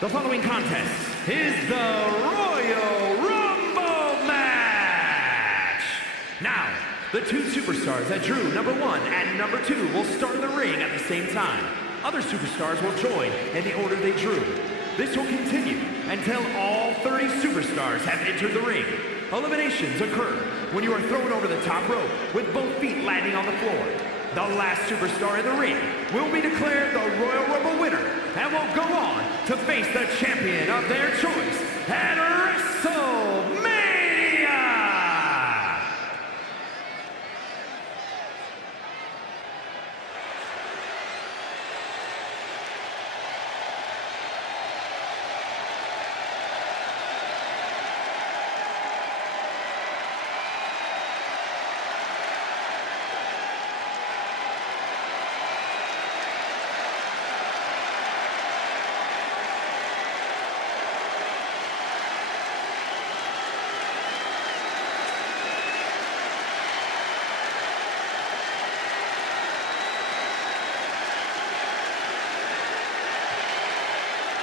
The following contest is the Royal Rumble match. Now, the two superstars that drew number 1 and number 2 will start in the ring at the same time. Other superstars will join in the order they drew. This will continue until all 30 superstars have entered the ring. Eliminations occur when you are thrown over the top rope with both feet landing on the floor. The last superstar in the ring will be declared the Royal Rumble winner and will go on to face the champion of their choice at WrestleMania!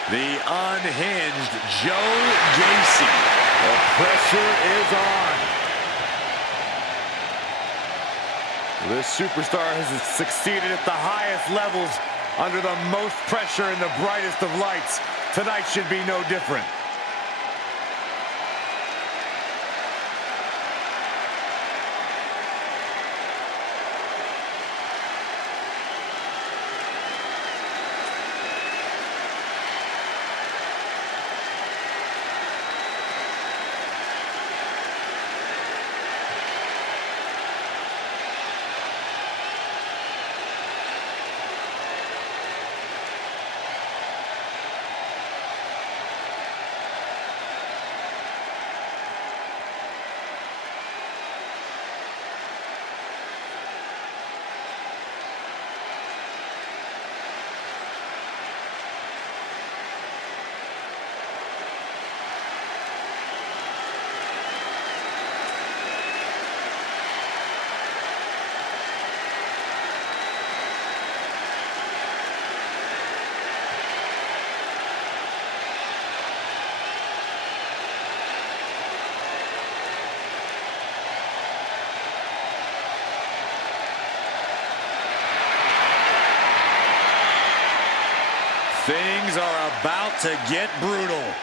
The unhinged Joe Gacy. The pressure is on. This superstar has succeeded at the highest levels under the most pressure in the brightest of lights. Tonight should be no different. Things are about to get brutal.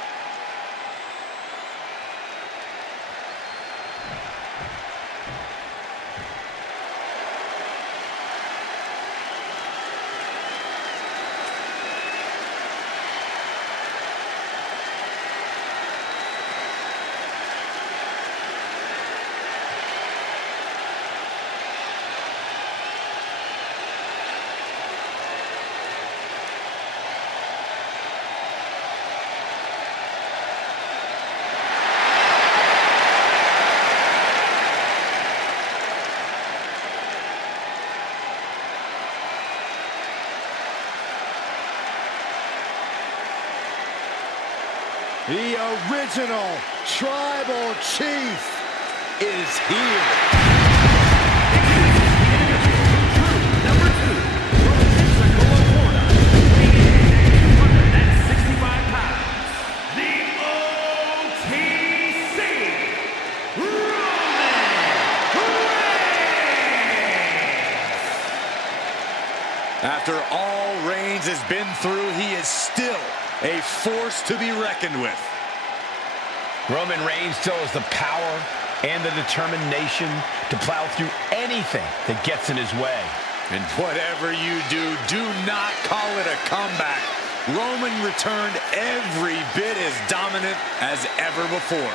The original Tribal Chief is here. Number 2, from Pensacola, Florida, weighing in at 265 pounds, the OTC, Roman Reigns! After all Reigns has been through, he is still a force to be reckoned with. Roman Reigns still has the power and the determination to plow through anything that gets in his way. And whatever you do, do not call it a comeback. Roman returned every bit as dominant as ever before.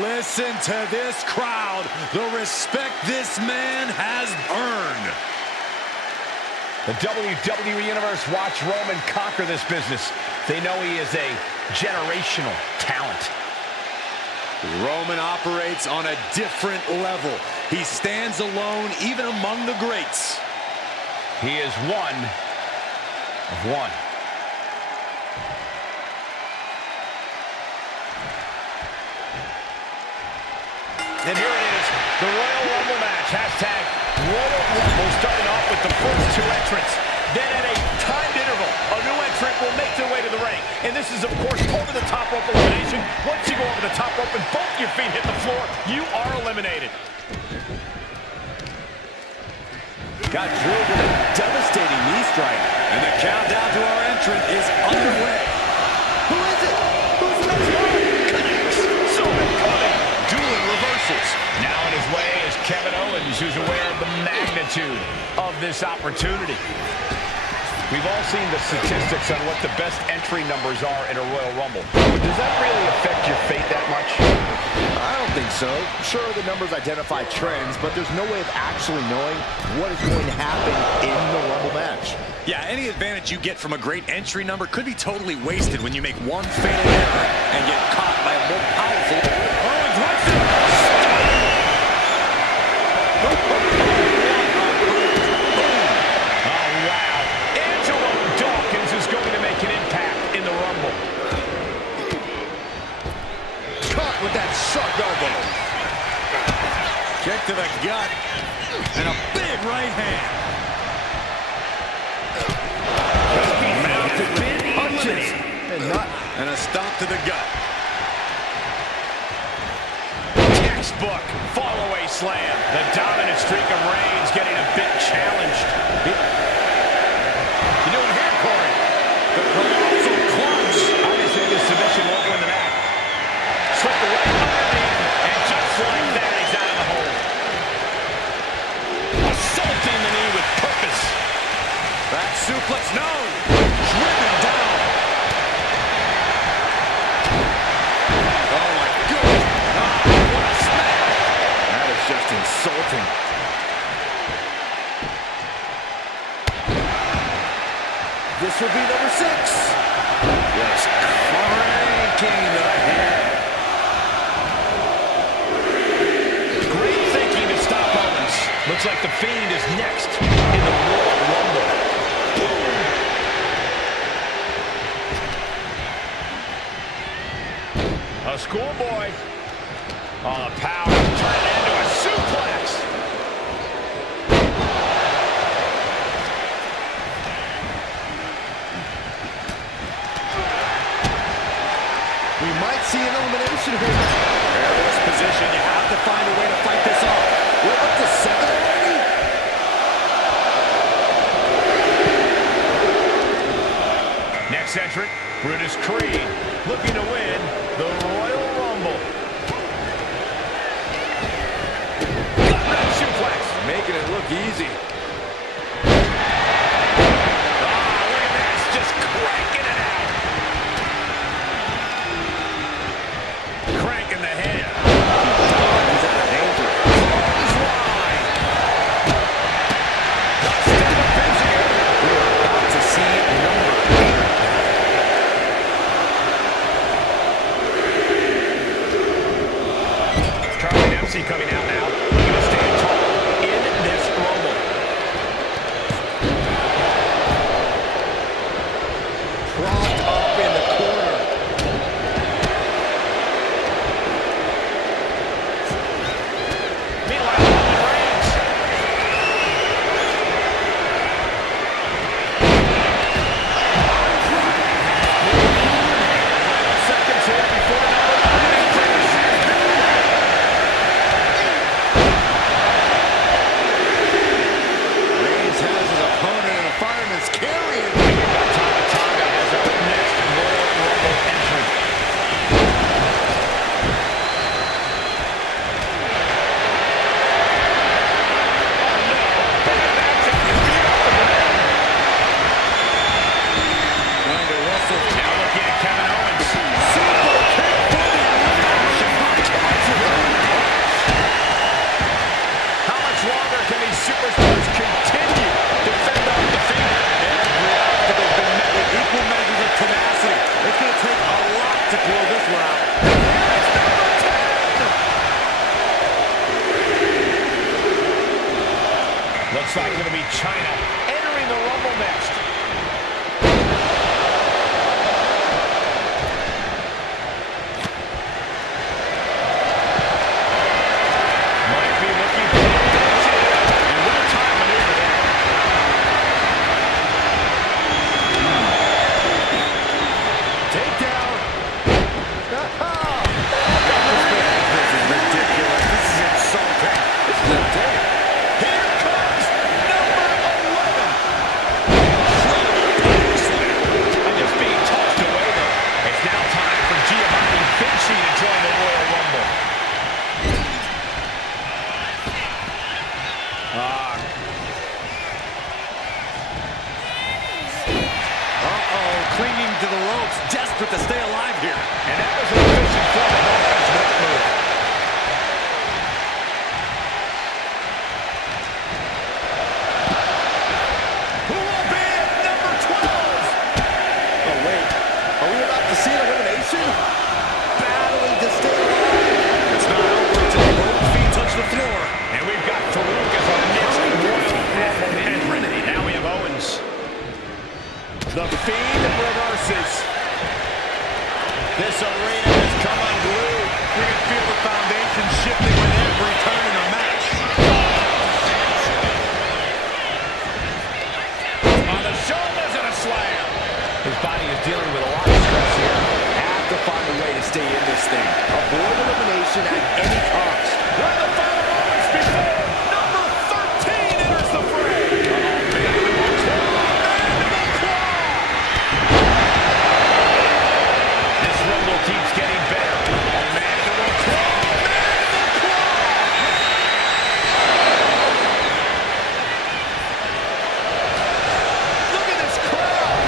Listen to this crowd, the respect this man has earned. The WWE Universe watch Roman conquer this business. They know he is a generational talent. Roman operates on a different level. He stands alone even among the greats. He is one of one. And here it is, the Royal Rumble match. Hashtag Royal Rumble, starting off with the first two entrants. Then at a timed interval, a new entrant will make their way to the ring. And this is, of course, over-the-top rope elimination. Once you go over the top rope and both your feet hit the floor, you are eliminated. Got drilled with a devastating knee strike. And the countdown to our entrant is underway. Who is it? Who's the next one? Connects. So incoming. Dueling reversals. Now on his way is Kevin Owens, who's aware of the magnitude of this opportunity. We've all seen the statistics on what the best entry numbers are in a Royal Rumble. Does that really affect your fate that much? I don't think so. Sure, the numbers identify trends, but there's no way of actually knowing what is going to happen in the Rumble match. Yeah, any advantage you get from a great entry number could be totally wasted when you make one fatal error and get caught by a more powerful... Owens wants to... With that sharp elbow. Kick to the gut. And a big right hand. Mounted with punches. And a stomp to the gut. Textbook fall-away slam. The dominant streak of Reigns getting a bit challenged. You doing here, Corey? The colossal clutch. Obviously, this submission won't win the match. Slipped away underneath, and just like that, he's out of the hole. Assaulting the knee with purpose. Back suplex, no! Driven down. Oh, my goodness. Oh, what a smack. That is just insulting. This will be number 6. Just cranking the head. Looks like the Fiend is next in the Royal Rumble. A schoolboy. Oh, the power to turn it into a suplex. We might see an elimination here. Perilous position. You have to find a way to fight this off. We're up to 7 already? Next entrant, Brutus Creed, looking to win the Royal Rumble. Gut-wrench suplex. Making it look easy. Oh, look at this, just cranking it out. Cranking the head. He's out of danger. We're about to see number 8. Charlie Dempsey coming out now. He's going to stand tall in this Rumble. propped up in the corner. Meanwhile, Roman Reigns. Seconds here before number 1. looks like going to be China entering the Rumble next. Might be looking for the elimination. And well-timed maneuver there. Takedown. This is ridiculous. This is insulting. This is a day. Here comes number 11. And just being tossed away there. It's now time for Giovanni Vinci to join the Royal Rumble. Clinging to the ropes, desperate to stay alive here. And that was an efficient form of offense with that move. Who will be at number 12? Oh, wait. Are we about to see an elimination? Battling to stay alive. It's not over until both feet touch the floor. And we've got Farouk as our next Royal Rumble entrant. Now we have Owens. The Fiend reverses. This arena has come unglued. We can feel the foundation shifting with every turn in the match. On the shoulders and a slam. His body is dealing with a lot of stress here. Have to find a way to stay in this thing. Avoid elimination at any cost. We're the final moments before number 13 enters the fray. This Rumble keeps getting better. Mandible claw, mandible claw. Look at this crowd.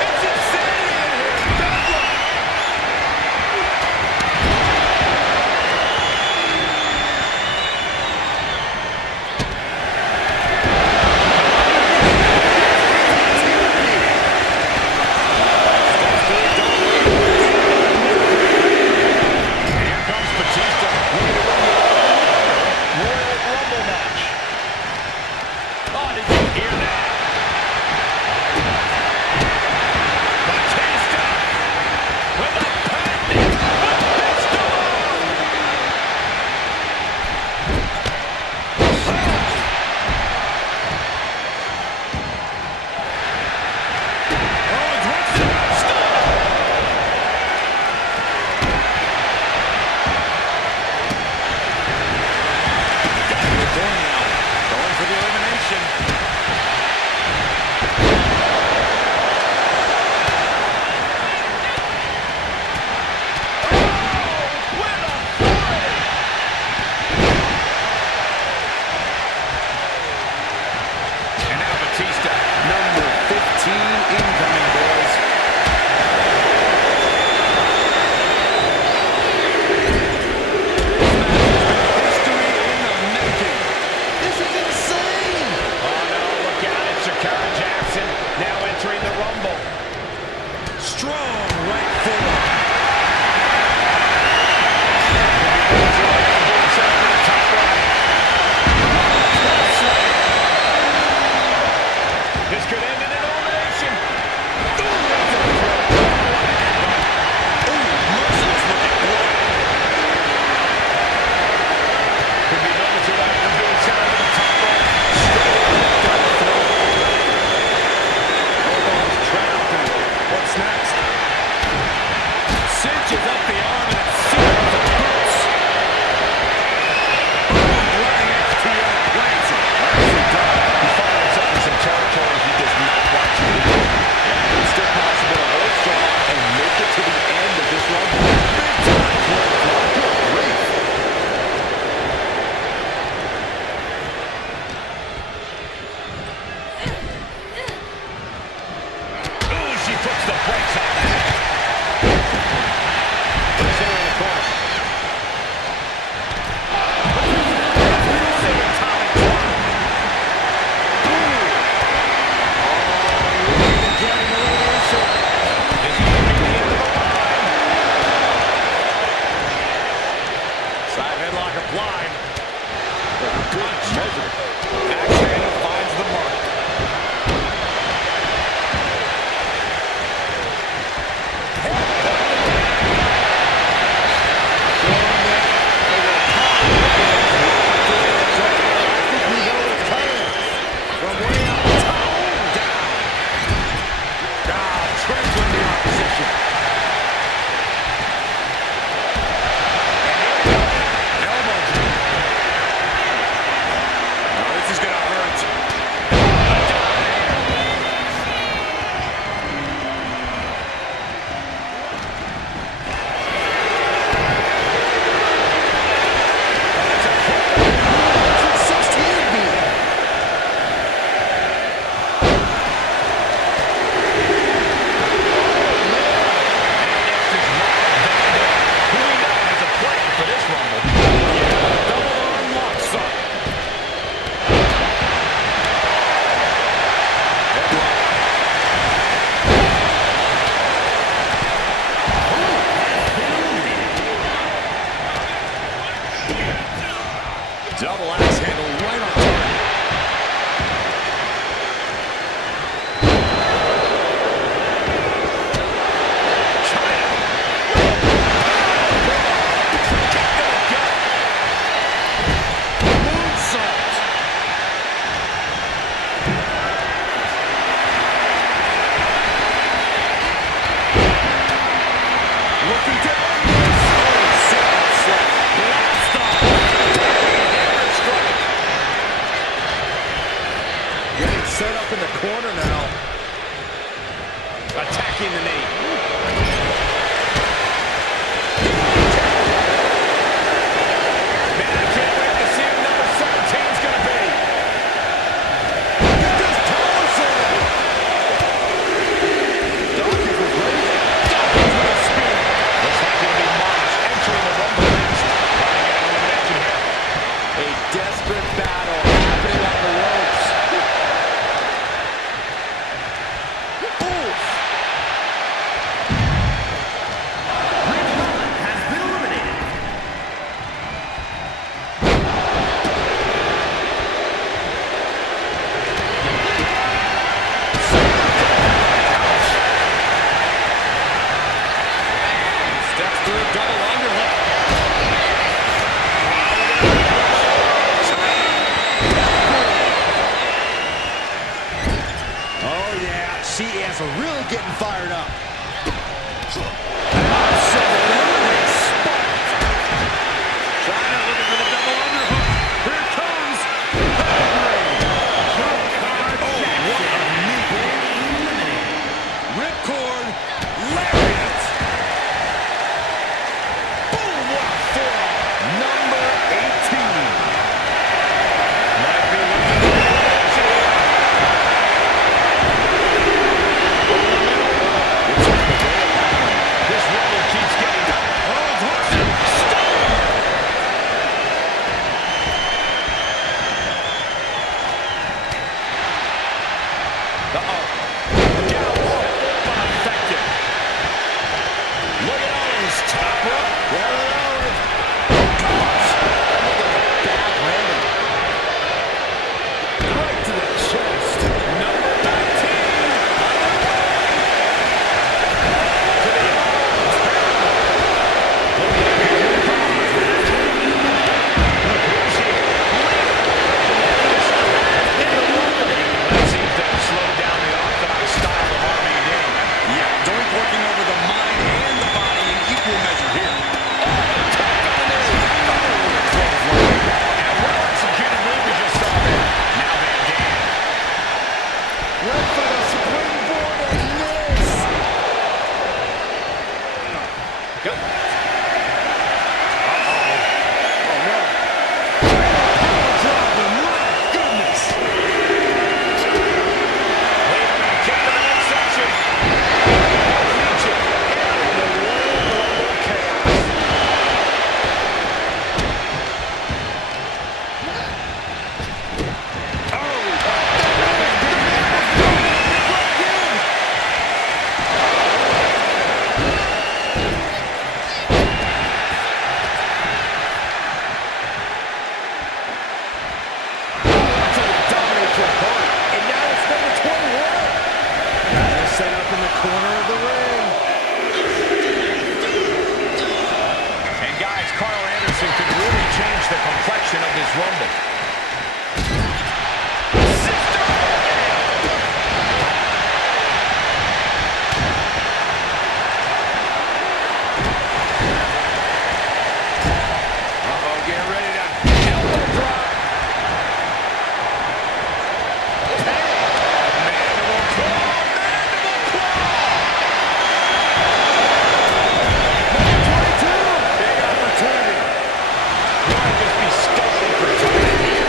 It's insanity in here. Bedlam. Here comes Batista. Royal Rumble match. Oh, did you hear that? Batista with a pending Batista. Owens wants it. Stop. Going for the elimination. And now Batista. Number 15 incoming, boys. History in the making. This is insane. Oh no, look out, it's Shakara Jackson now entering the Rumble. Strong right forearm. This could end in an elimination. Could be moments away from being sent over the top rope. Elbows trapped. What's next? Cinches up the arm and it seals the boots. Running FTO plants it. Nicely done. He found himself in some territory he does not want to be in. Yeah, it's still possible to hold strong and make it to the end of this Rumble. Big time. Good grief. Ooh, she puts the brakes on that. Puts her in the corner. Atomic drop. This could be the end of the line. Side headlock applied. Good measure. Axe handle Double axe handle right on target. Set up in the corner now. Attacking the knee. Man, I can't wait to see what number 17 is going to be. Look at this power slam. Dawkins was ready. Dawkins with a spear. Looks like he'll be Mosh entering the Rumble next. Trying to get an elimination here. A desperate battle happening on the ropes. She is really getting fired up. Trying to look for the double underhook. Here it comes. What a knee. Ripcord. Lariat. Boom, what a forearm. Number 18. Might be looking for the elimination here. This Rumble keeps getting up. Oh, Horseman. Uh-oh. Down low. Effective. Look at all those top rope. Right to the chest. Number 19. To the arms. That seems to have slowed down the orthodox style of RVD. Yeah, Doink working over the mind and the body in equal measure here. And well executed move we just saw there. Now Van Dam. Went for the springboard and missed. Go. Set up in the corner of the ring. And guys, Carl Anderson could really change the complexion of this Rumble. Uh-oh, get ready to elbow drop. Mandible claw. Big opportunity. Might just be stalling for time.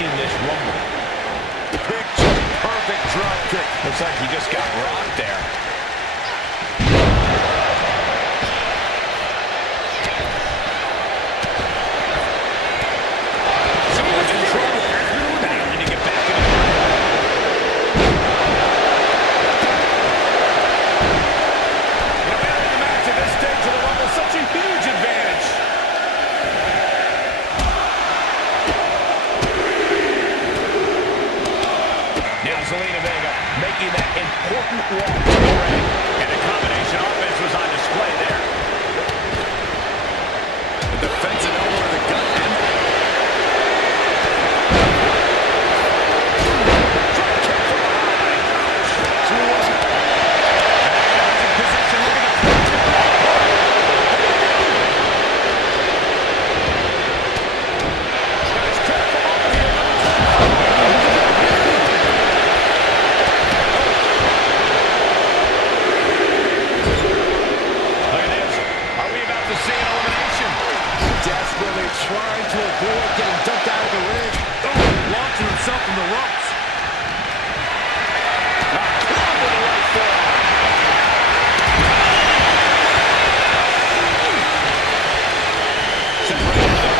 in this Rumble. Picture perfect drop kick. Looks like he just got rocked there. Someone's in trouble. Battling to get back in the ring. You know, entering the match at this stage of the Rumble is such a huge advantage. Now Zelina Vega making that important walk to the ring. And the combination offense was on display there. The defensive elbow to the gut. Drop kick from behind. Ouch. 2-1. And in position, looking to put it Guys, careful over here. Look at this. Are we about to see an elimination? Desperately trying to avoid getting dumped out of the ring. Launching himself from the ropes. Club with the right forearm. Separated the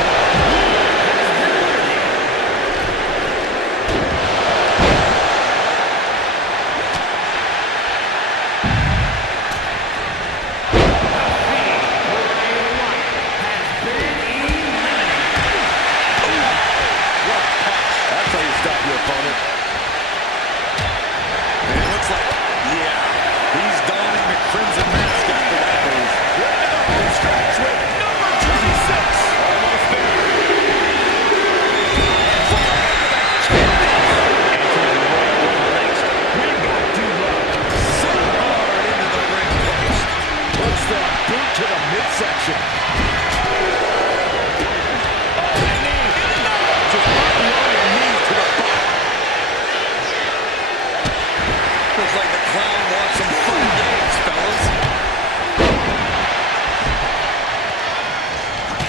That's how you stop your opponent. And it looks like, yeah, he's donning the Crimson mask after that move. We're into the home stretch with number 26. Almost there. Entering the Royal Rumble next, we've got D-Rock. So hard into the ring post. Puts the boot to the midsection. Just unloading knees to the bottom. Looks like the clown wants some fun games, fellas.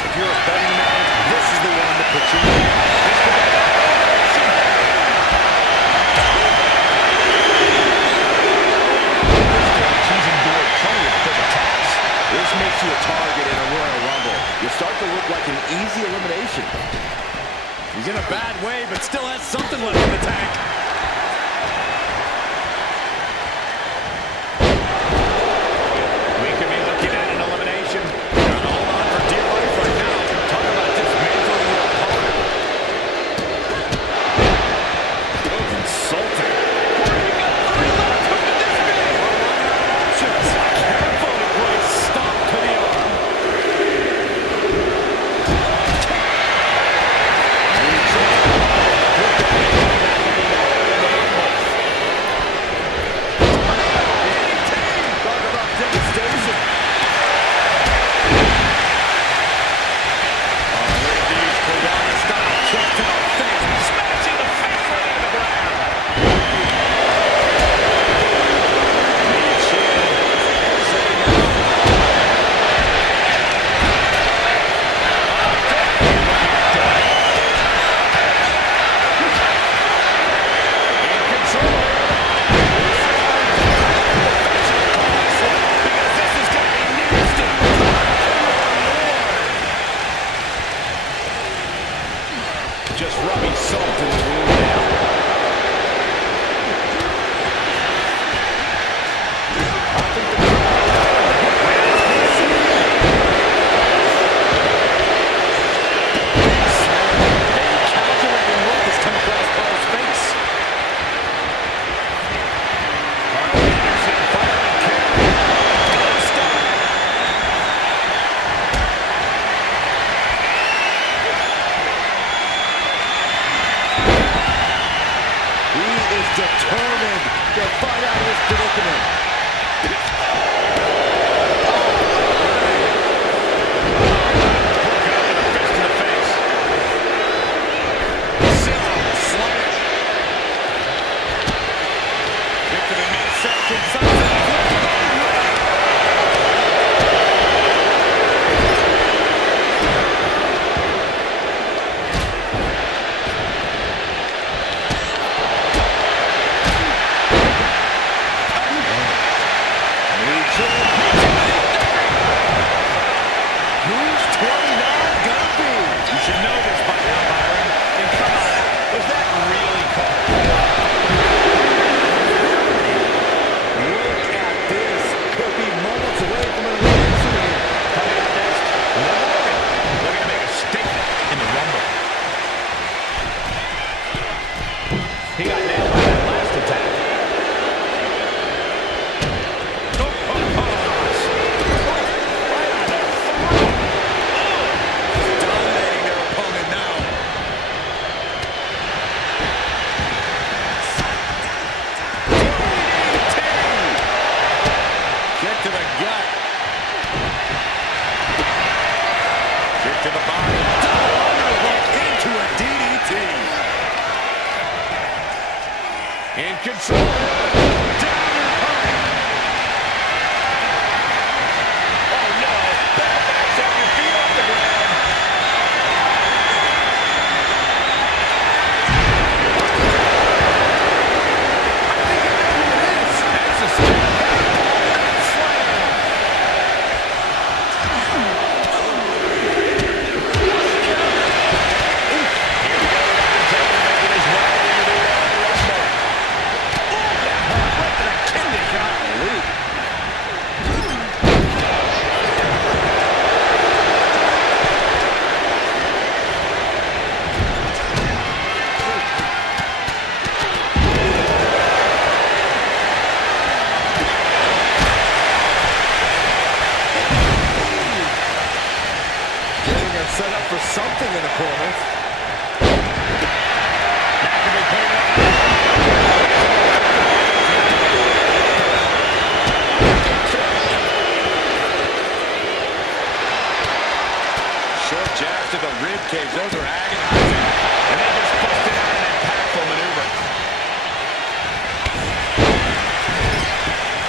If you're a betting man, this is the one to put your money on. She's endured plenty of quick attacks. This makes you a target in a Royal Rumble. You start to look like an easy elimination. He's in a bad way, but still has something left in the tank. We could be looking at an elimination. Gotta hold on for dear life right now. Talk about dismantling your opponent. Insulting. You got 3 left. Who could this be? Options. Careful, great stop to the arm. Talk about devastation. Look at these Corona style kick to the face. Smashing the face right into the ground. Knee chin. Setting it up. In control. Because this is going to be nasty. Just rubbing salt in the wound now. Calculating look has come across Paul's face. Carl Anderson firing kick. Good start. He is determined to fight out of this predicament. Broken up with a fist to the face. Slam. Kick to the midsection. He got nailed by that last attack. Dominating their opponent now. Kick to the gut. Kick to the body. Double underhook into a DDT. In control. Down and hurry. Oh no, back axe off your feet off the ground. That's a slam. Getting her set up for something in the corner. Short jabs to the rib cage. Those are agonizing. And they just busted out an impactful maneuver.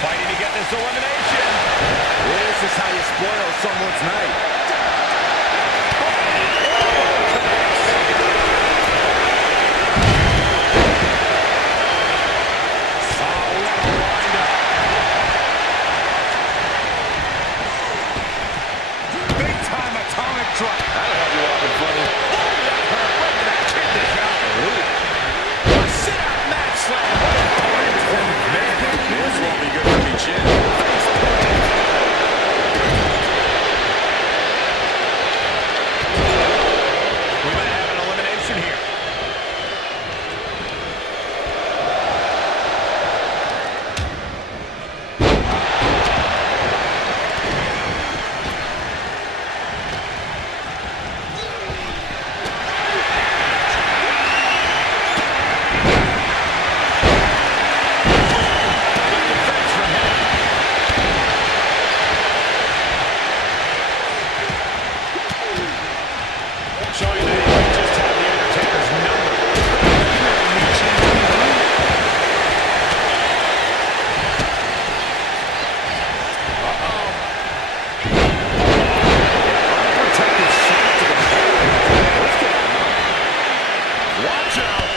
Fighting to get this elimination. This is how you spoil someone's night. Big time atomic drop. That'll have you walking funny. A sit-out match slam. This won't be good for me, Chin. We might have an elimination here. Showing that he might just have the Undertaker's number. Unprotected shot to the head. Watch out.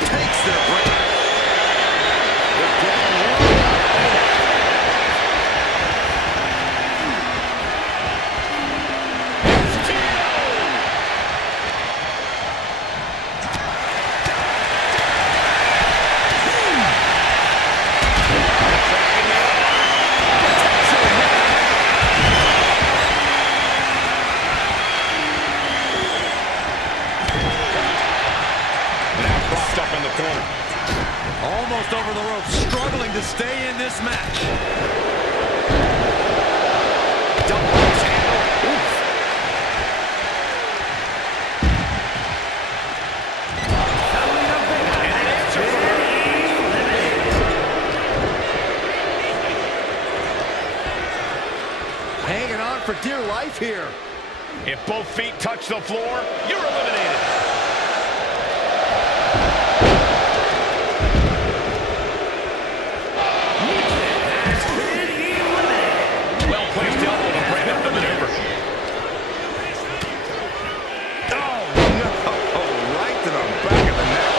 Takes their break. They're getting one. Now propped up in the corner. Almost over the rope, struggling to stay in this match. Double axe handle. Oof. And an answer from her. Hanging on for dear life here. If both feet touch the floor, you're eliminated. Well-placed elbow to break up the maneuver. Oh, no. Right to the back of the neck.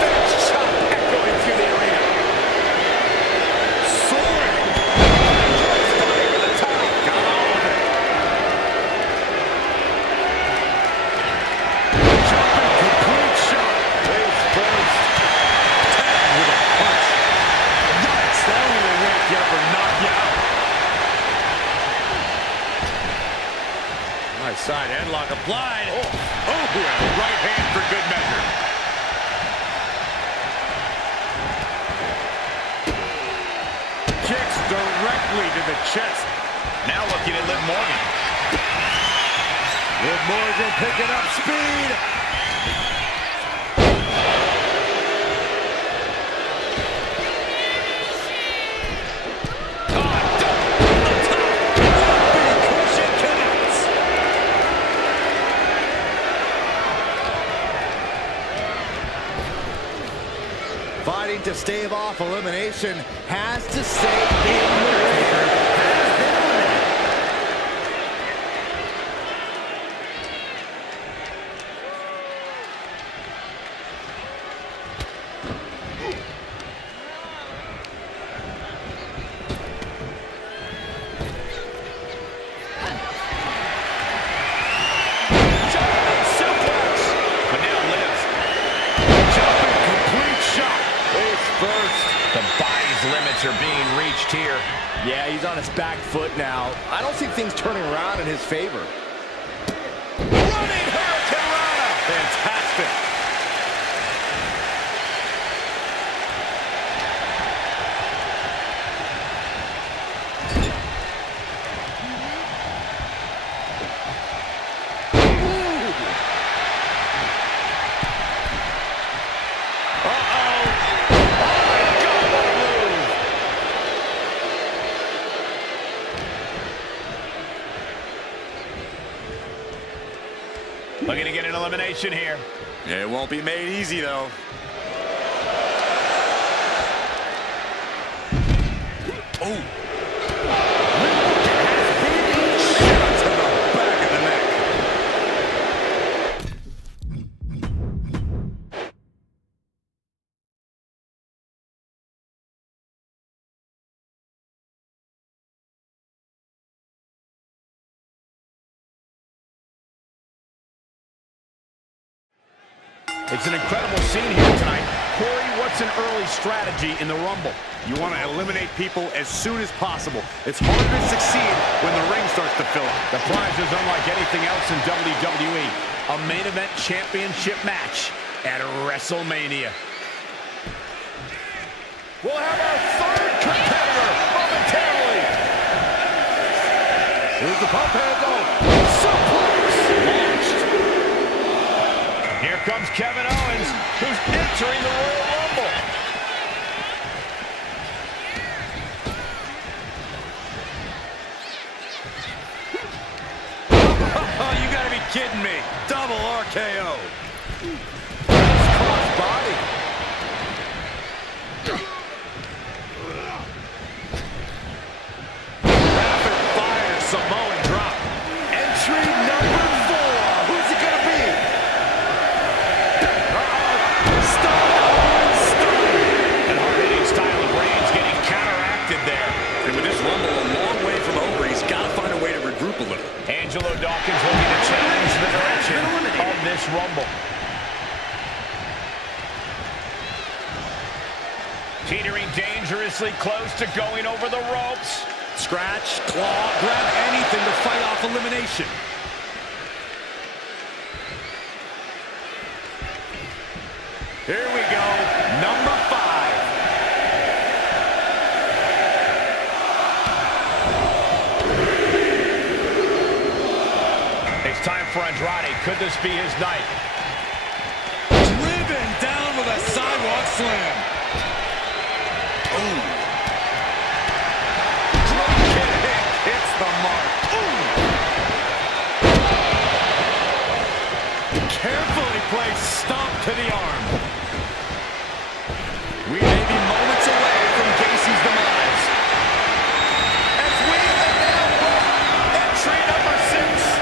Finish shot echoing through the arena. Soaring. Fighting for the top. Got all of it. his side. Headlock applied. Oh, and a right hand for good measure. Kicks directly to the chest. Now looking at Liv Morgan. Liv Morgan picking up speed. Fighting to stave off elimination, has to stay in the ring. Are being reached here. Yeah, he's on his back foot now. I don't see things turning around in his favor. Running Hurricane Rana. Fantastic. Looking to get an elimination here. It won't be made easy, though. Oh. Shot to the back of the neck. It's an incredible scene here tonight. Corey, what's an early strategy in the Rumble? You want to eliminate people as soon as possible. It's harder to succeed when the ring starts to fill up. The prize is unlike anything else in WWE. A main event championship match at WrestleMania. We'll have our third competitor momentarily. Here's the pump handle. Suplex launched. Here comes Kevin Owens, who's entering the Royal Rumble. Oh, you gotta be kidding me. Double RKO. Cross body. Rapid fire Samoan drop. Entry number 4. Who's it gonna be? An hard-hitting style of Reigns getting counteracted there. And with this Rumble a long way from over, he's got to find a way to regroup a little. Angelo Dawkins looking to change the direction of this Rumble. Teetering dangerously close to going over the ropes. Scratch, claw, grab anything to fight off elimination. Here we go, number 5. It's time for Andrade. Could this be his night? Driven down with a sidewalk slam. Ooh. Drop kick hits the mark. Ooh. Carefully placed stomp to the arm. We may be moments away from Gacy's demise. As we announce entry number 6.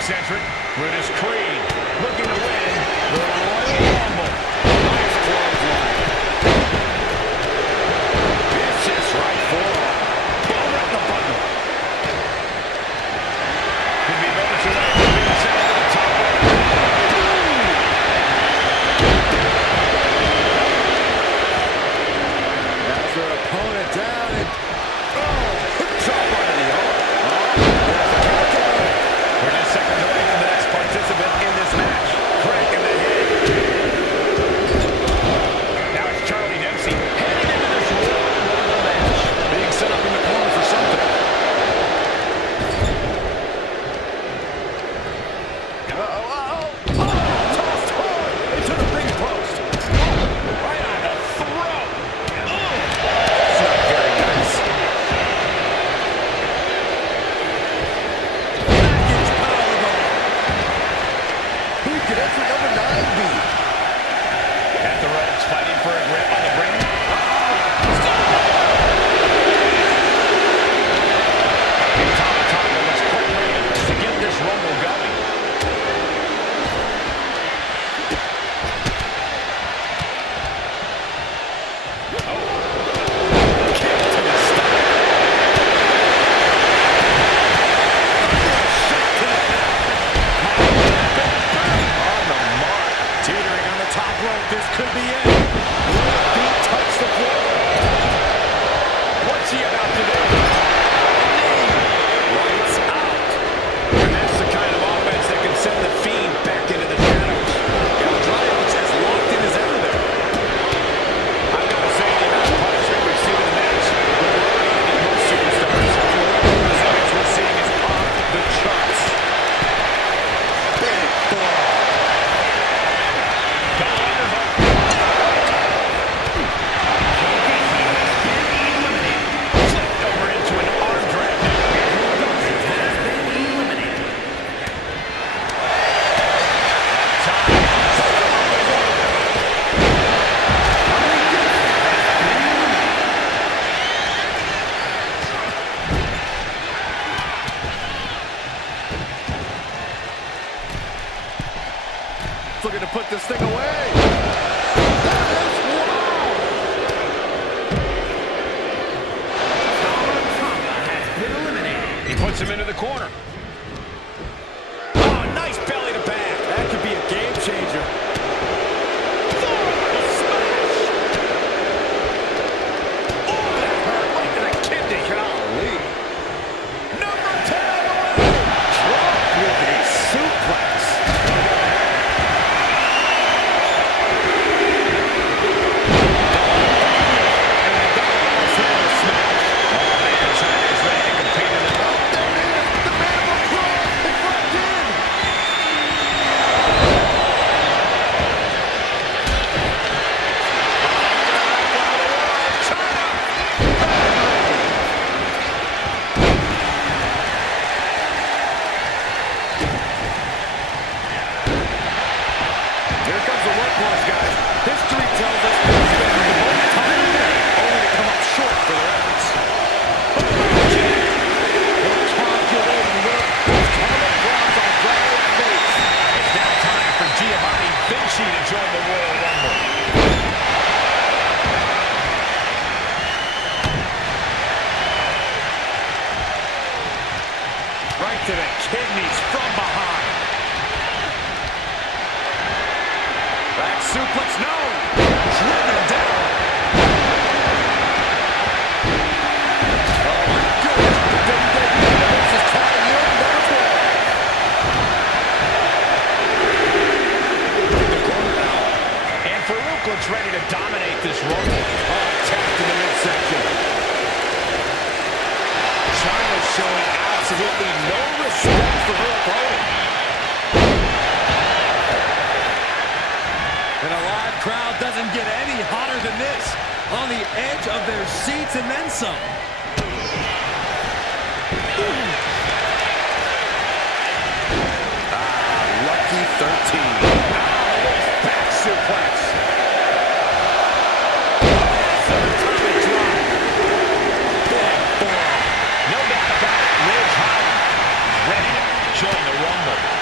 next entrant, Brutus Creed, looking to win the Royal Rumble. Nice clothesline. Vicious right forearm. Boom, right in the button. Could be moments away from being sent to the top rope. Has her opponent down and drop onto the arm. There's the countdown. We're just seconds away from the next participant in this match. Crack in the head. Now it's Charlie Dempsey heading into this Royal Rumble match. Being set up in the corner for something. Tossed hard into the ring post. Right on the throat. It's not very nice. Package powerbomb. Who could enter number 9 be? At the ropes, fighting for a grip on the ring. And Tommy Tucker looks quite ready to get this Rumble going. Kick to the stomach. On the mark. Teetering on the top rope. This could be it. Will the feet touch the floor? What's he about to do? Lights out. And that's the kind of offense that can send the Fiend back into the shadows. Andrade looks as locked in as ever there. I've got to say, the amount of punishment we've seen in the match will already end most superstars. The results we're seeing is off the charts. Big blow. Flipped over into an arm drag. Looking to put this thing away. That is wow. He puts him into the corner. Oh, nice belly to back. That could be a game changer. Smash. Oh, that hurt right to the kidney. Golly. Number 10 away. Drop with a suplex. Here comes the workhorse, guys. History tells us this is going to be the most time of day, only to come up short for their efforts. Calculating look. Common grounds on Andrade's face. It's now time for Giovanni Vinci to join the Royal Rumble. Right to the kidneys from behind. Back suplex, no! Driven down. Oh my goodness. The WWE Universe is calling you number 12. And Farouk looks ready to dominate this Rumble. Tapped in the midsection. Chyna's showing absolutely no respect for her opponent. And a live crowd doesn't get any hotter than this. On the edge of their seats and then some. Lucky 13. Back suplex. No doubt about it, Ridge Holland ready to join the Rumble.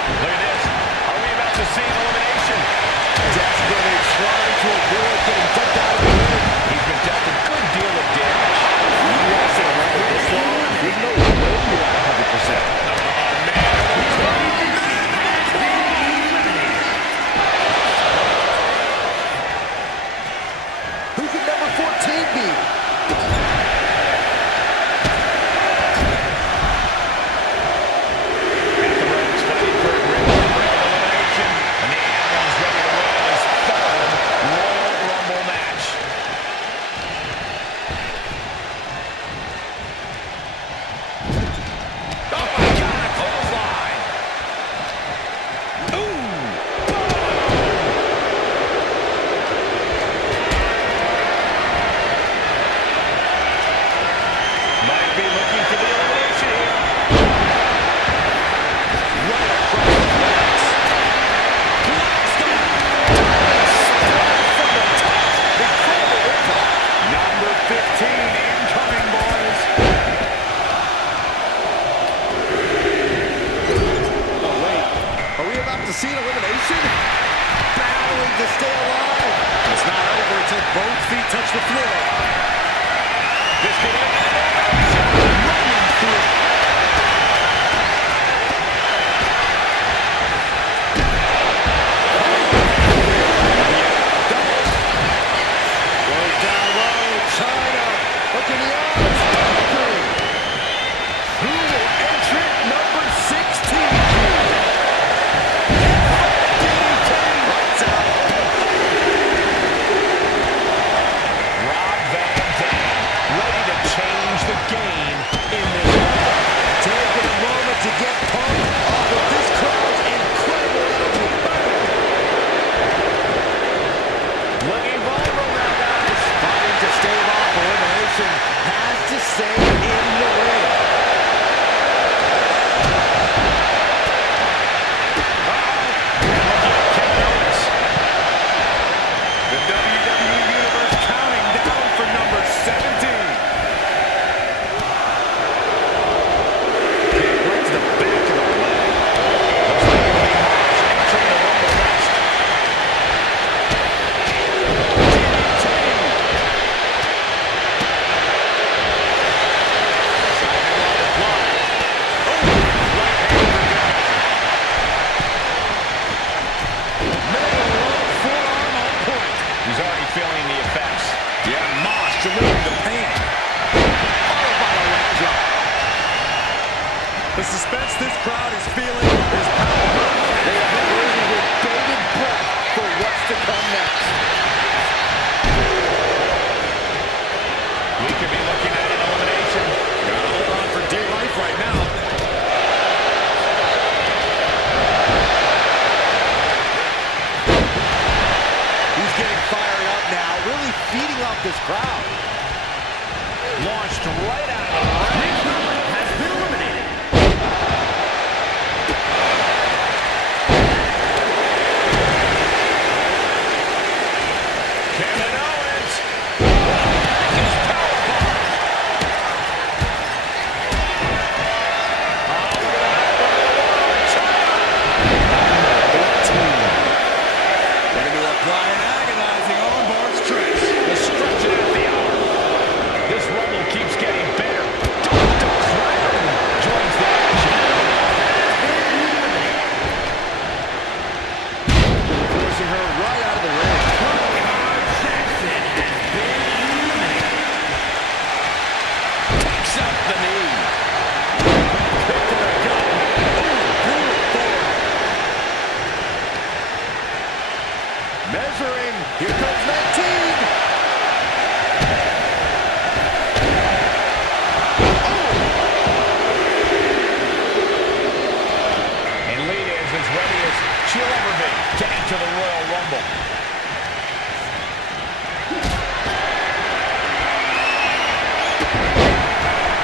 see an elimination? Battling to stay alive. It's not over until both feet touch the floor. This could end an elimination. Running through. Goes down low. China. Look at the odds. Who will entrant number 16? Lights out. Rob Van Dam, ready to change the game in this one. Taking a moment to get pumped off of this crowd's incredible energy. Looking vulnerable now, guys. Fighting to stave off elimination. Has to stay in the ring. Kevin Owens. The WWE Universe counting down for number 17. Kick right to the back of the leg. Looks like it'll be Mosh entering the Rumble next. DDT. Sideline applied. Oh, right hand for good measure. Middle forearm on point. He's already feeling the effects. Yeah, Mosh delivering the pain. Followed by a leg drop. The suspense this crowd is feeling is palpable. They have been waiting with bated breath for what's to come next. We could be looking at an elimination. Gotta hold on for dear life right now. He's getting fired up now, really feeding off this crowd. Launched right out of the ring. Next opponent has been eliminated. Kevin Owens. He's powerbomb. Oh, look at that. Looking to apply an agonizing armbar stretch. They're stretching out the arm. This Rumble keeps getting better. Dr. Crown joins the action. Forcing her right out of the ring. Jackson has been eliminated. Takes up the knee. Kick to the gut. Brutal forward. Measuring. Here comes 19. And Lita is as ready as she'll ever be to enter the Royal Rumble.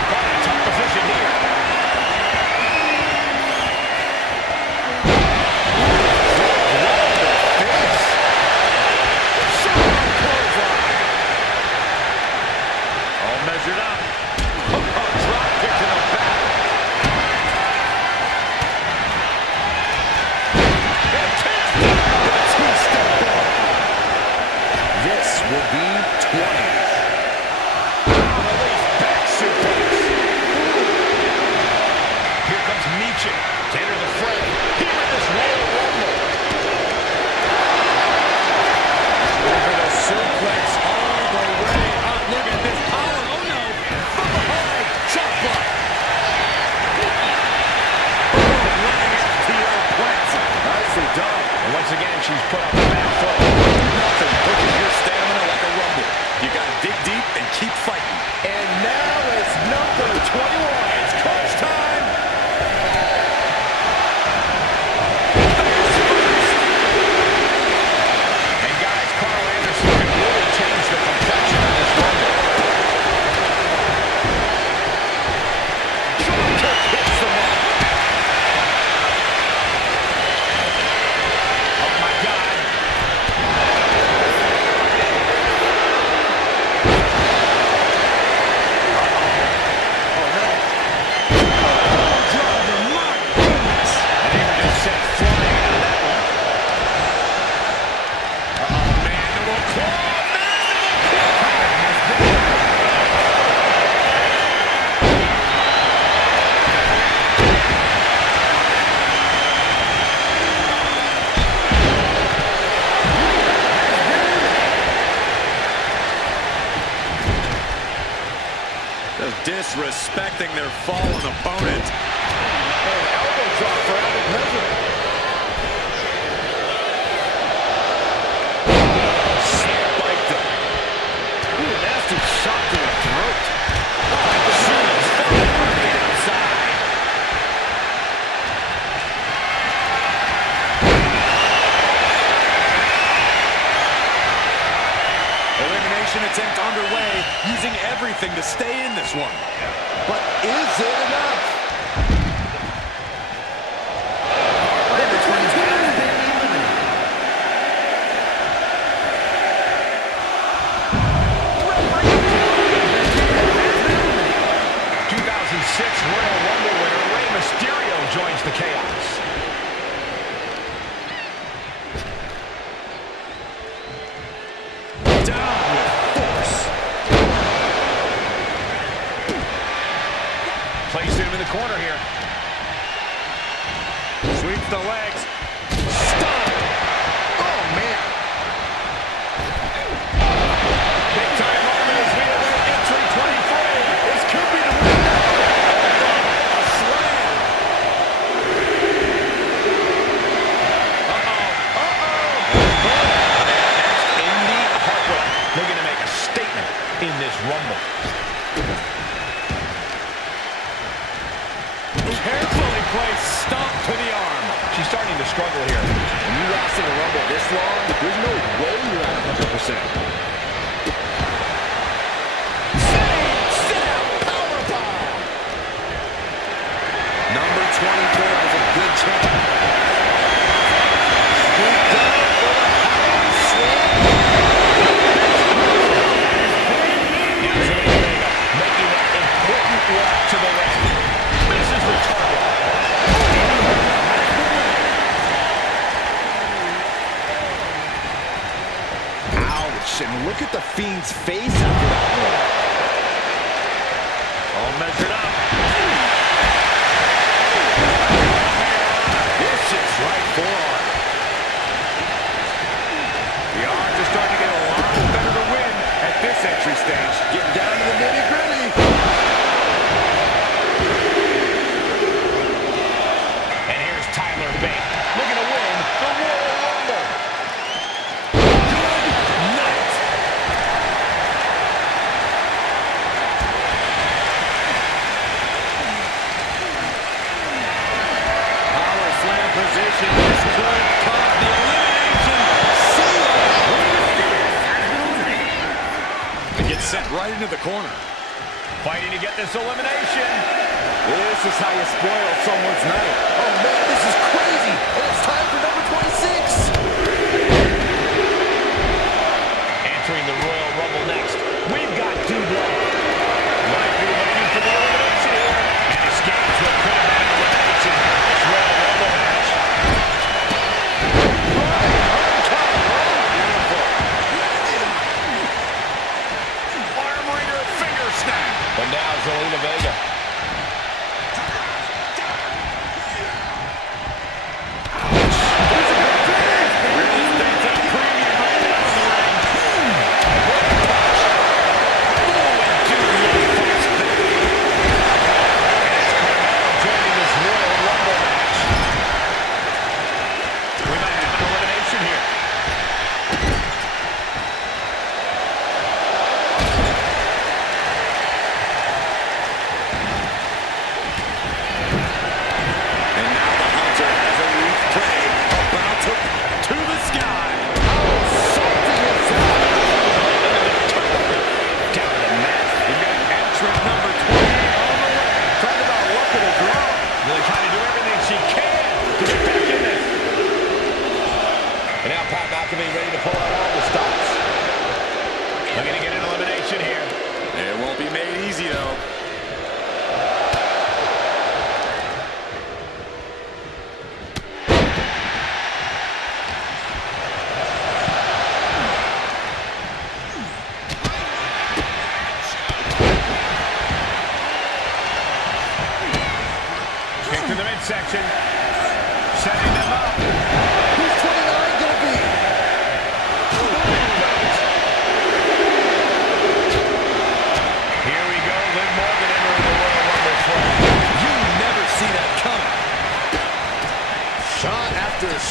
Caught in a tough position here. All measured up. Drop kick to the back. Two-step bump. This will be 20. Release back suplex. Here comes Nietzsche to enter the fray. Here in this Royal Rumble. Over the suplex all the way up. Look at this power. Oh no. From behind. Chop block. Nicely done. And once again, she's put on the back foot. Nothing pushes your stamina like a rumble. You gotta dig deep and keep fighting. And now it's number 21. It's crunch time. And guys, Carl Anderson can really change the complexion of this Rumble. Kick hits the mark. Oh my God. respecting their fallen opponent. Elbow drop for added measure. Spiked him. Ooh, nasty shot to the throat. She's falling on the outside. Elimination attempt underway, using everything to stay in this one. But is it enough? Twins has been eliminated. 2006 Royal Rumble winner Rey Mysterio joins the chaos. Down with force. Placing him in the corner here. Sweeps the legs. Stunned. Oh, man. Big time moment as we await entry 23. This could be the win now. A slam. Next, Indy Hartwell looking to make a statement in this Rumble. Carefully placed stomp to the arm. She's starting to struggle here. When you last in a Rumble this long, there's no way you're at 100%. Number 24 is a good champ. Scoop down for the power slam. Now Zelina Vega making that important walk to the ring. Misses the target. Ouch, and look at the Fiend's face after that one. All measured up. Vicious right forearm. The odds are starting to get a lot better to win at this entry stage. Getting down to the nitty-gritty. And here's Tyler Bate looking to win the Royal Rumble. Good night. Power slam position. This could cause the elimination. It gets sent right into the corner. Fighting to get this elimination. This is how you spoil someone's night. Oh, man, this is crazy. And it's time for number 26. Entering the Royal Rumble next, we've got Dubois. Might be looking for the elimination here. And escapes what could have been an elimination. This Royal Rumble match. Arm wringer, finger snap. But now Zelina Vega. Joining this Royal Rumble match. We might have an elimination here. And now the Hunter has a weak prey about to the sky. Salty is that. Down to the mat. We've got entrant number 28 on the way. Talk about luck of the draw. Really trying to do everything she can to get back in this. And now Pat McAfee ready to pull out all the stops. Looking to get an elimination here. It won't be made easy, though. Kick to the midsection. Setting them up. Who's 29 gonna be? Here we go. Liv Morgan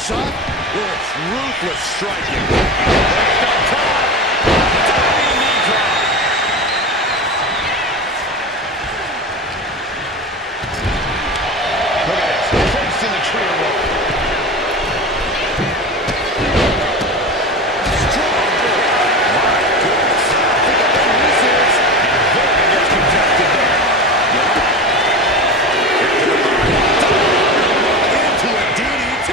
shot. It's ruthless striking. Left up top. Diving knee drop. Look at this. Placed in the tree of rope. Strong kick. My goodness. I think I know this is. And Hogan gets contested there. Into the body. Into a DDT.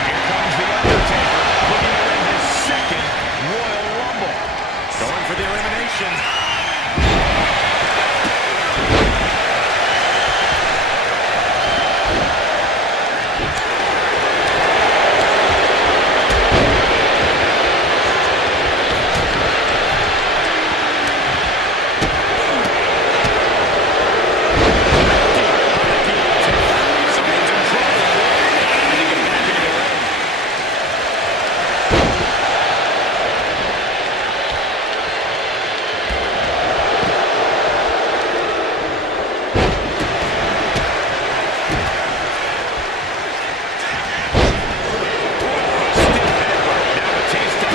Here comes The Undertaker, looking to win his second Royal Rumble. Going for the elimination. Somebody's in trouble. And they get back into the ring. Stiff headbutt. Now Batista.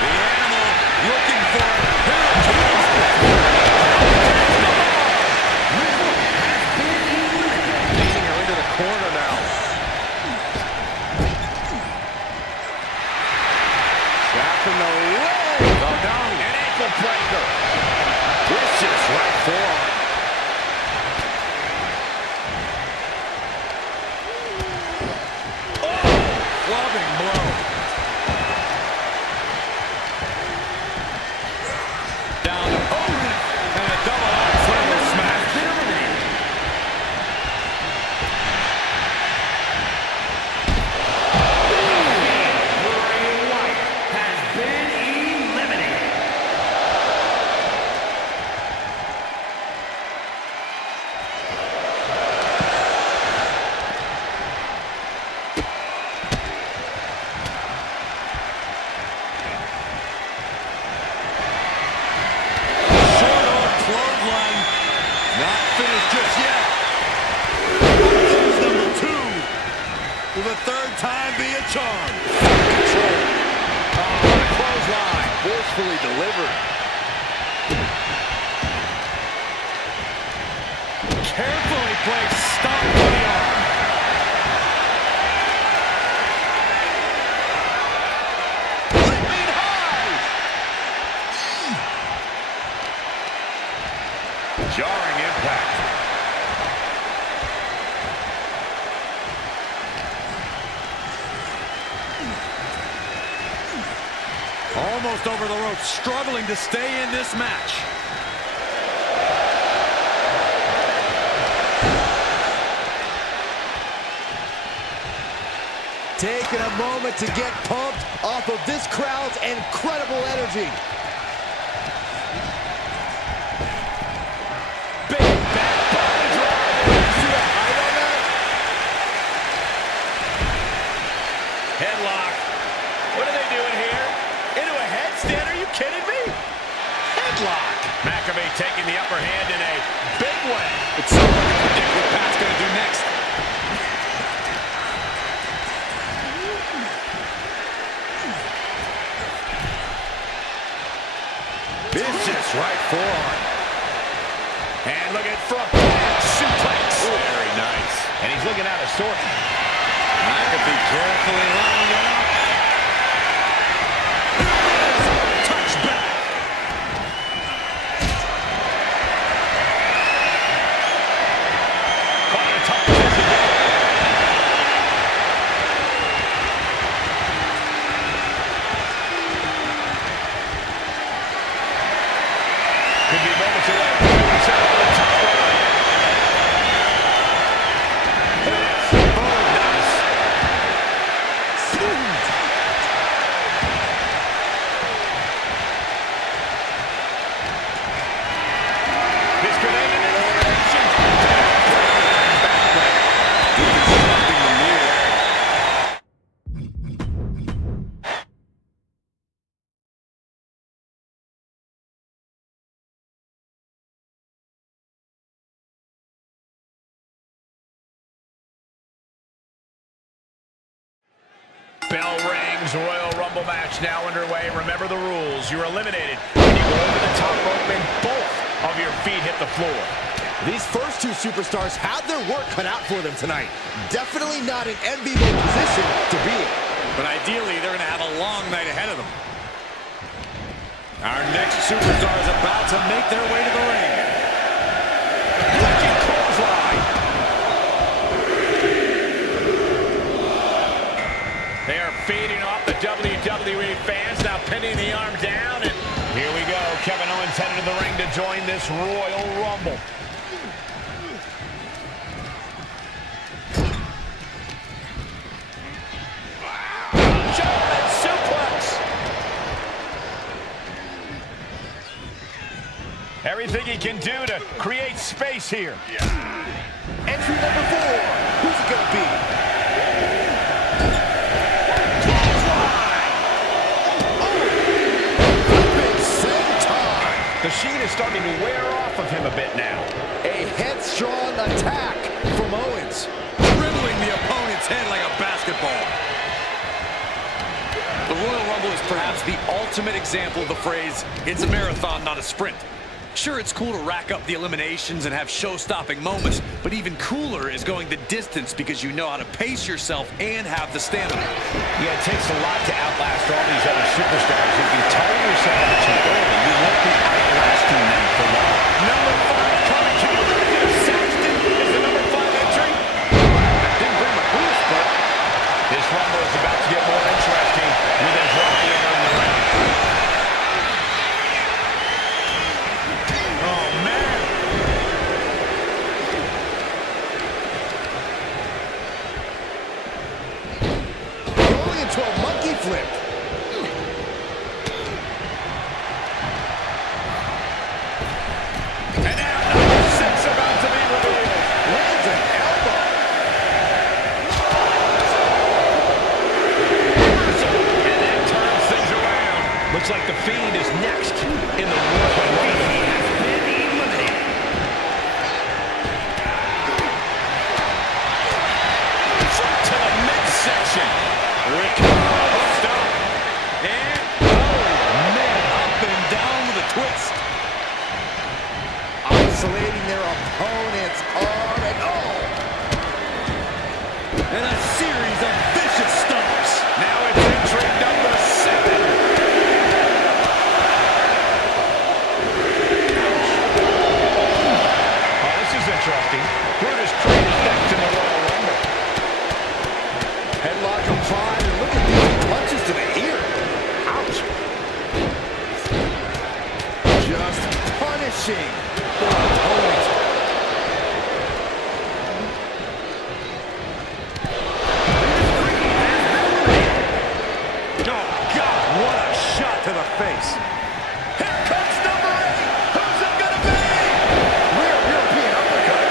The animal looking for it. Here it comes. Leading her into the corner now. Trapping the leg. Oh, no. An ankle breaker. Vicious right forearm. Clubbing blow. Down to Hogan. And a double arm triangle smash. Bray Wyatt has been eliminated. Short arm clothesline. Not finished just yet. Choose number 2. For the third time via charm. Control. What a clothesline. Forcefully delivered. Carefully placed stomp to the arm. Leaping high. Jarring impact. Almost over the ropes, struggling to stay in this match. Taking a moment to get pumped off of this crowd's incredible energy. Big back body drop. See the height on that? Headlock. What are they doing here? Into a headstand? Are you kidding me? Headlock. McAfee taking the upper hand in a big way. It's so hard to predict what Pat's going to do next. Vicious right forearm. And look at front back suplex. Very nice. And he's looking out of sorts. McAfee carefully lining it up. Touchback. Caught in a tough position there. Could be moments away from moving set on the top rope. Look at this. Boom. Nice. Bell rings, Royal Rumble match now underway. Remember the rules. You're eliminated when you go over the top rope and both of your feet hit the floor. These first two superstars have their work cut out for them tonight. Definitely not an enviable position to be in. But ideally, they're going to have a long night ahead of them. Our next superstar is about to make their way to the ring. Wicked clothesline. They are feeding off the WWE fans, now pinning the arm down, and here we go. Kevin Owens headed to the ring to join this Royal Rumble. German suplex. Everything he can do to create space here. Entry number 4. Who's it going to be? The sheen is starting to wear off of him a bit now. A headstrong attack from Owens. Dribbling the opponent's head like a basketball. The Royal Rumble is perhaps the ultimate example of the phrase, it's a marathon, not a sprint. Sure, it's cool to rack up the eliminations and have show-stopping moments, but even cooler is going the distance because you know how to pace yourself and have the stamina. Yeah, it takes a lot to outlast all these other superstars. If you tire yourself out too early, you won't be outlasting them for long. Number 5 coming to you. Saxton is the number 5 entry. Didn't bring my boost, but this Rumble is about to get more interesting with his Ryan on the ring. To a monkey flip. And now number 6 about to be revealed. Lands an elbow. And that turns things around. Looks like the Fiend is next in the Royal Rumble. He has been eliminated. Front to the midsection. Rick, stop. And, oh, man, up and down with a twist. Isolating their opponent's arm and And a series of vicious stomps. Now it's entry number 7. Oh, this is interesting. Brutus Creed is next in the Royal Rumble. headlock applied, and look at these punches to the ear. Ouch. Just punishing their opponent. Oh, God, what a shot to the face. Here comes number 8. Who's it going to be? Rear European uppercut.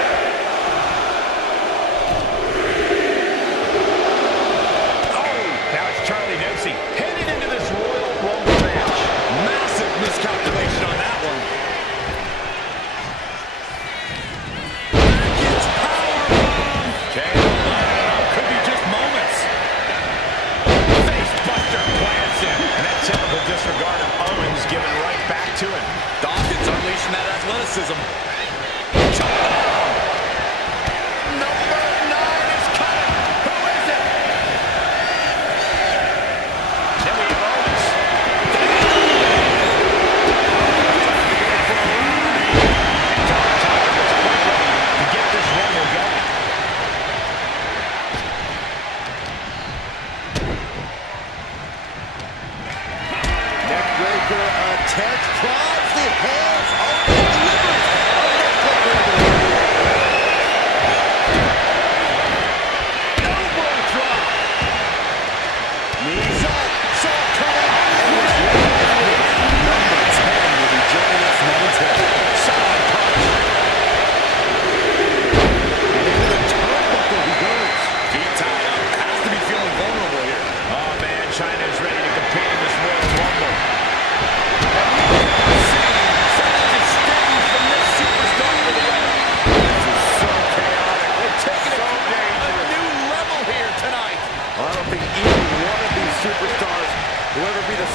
Oh, now it's Charlie Dempsey headed into this Royal Rumble match. Massive miscalculation on that one.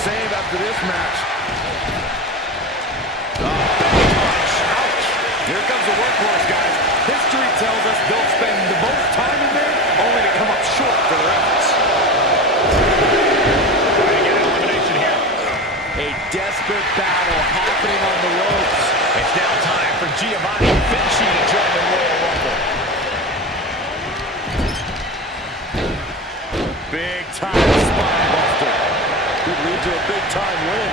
same after this match. Here comes the workhorse, guys. History tells us they'll spend the most time in there only to come up short for their efforts. Trying to get an elimination here. A desperate battle happening on the ropes. It's now time for Giovanni Vinci to join the Royal Rumble. Big time spine buster. Could lead to a big time win.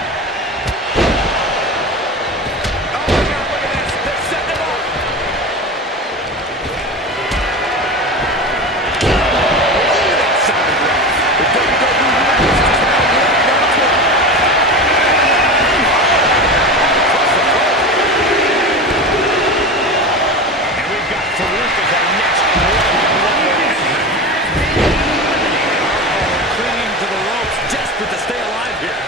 Oh my God, look at this. They're setting him up. Oh, that sounded rough. The WWE Universe is now leading up to it. And we've got Farouk as our next Royal Rumble entrant. Clinging to the ropes, desperate to stay alive here.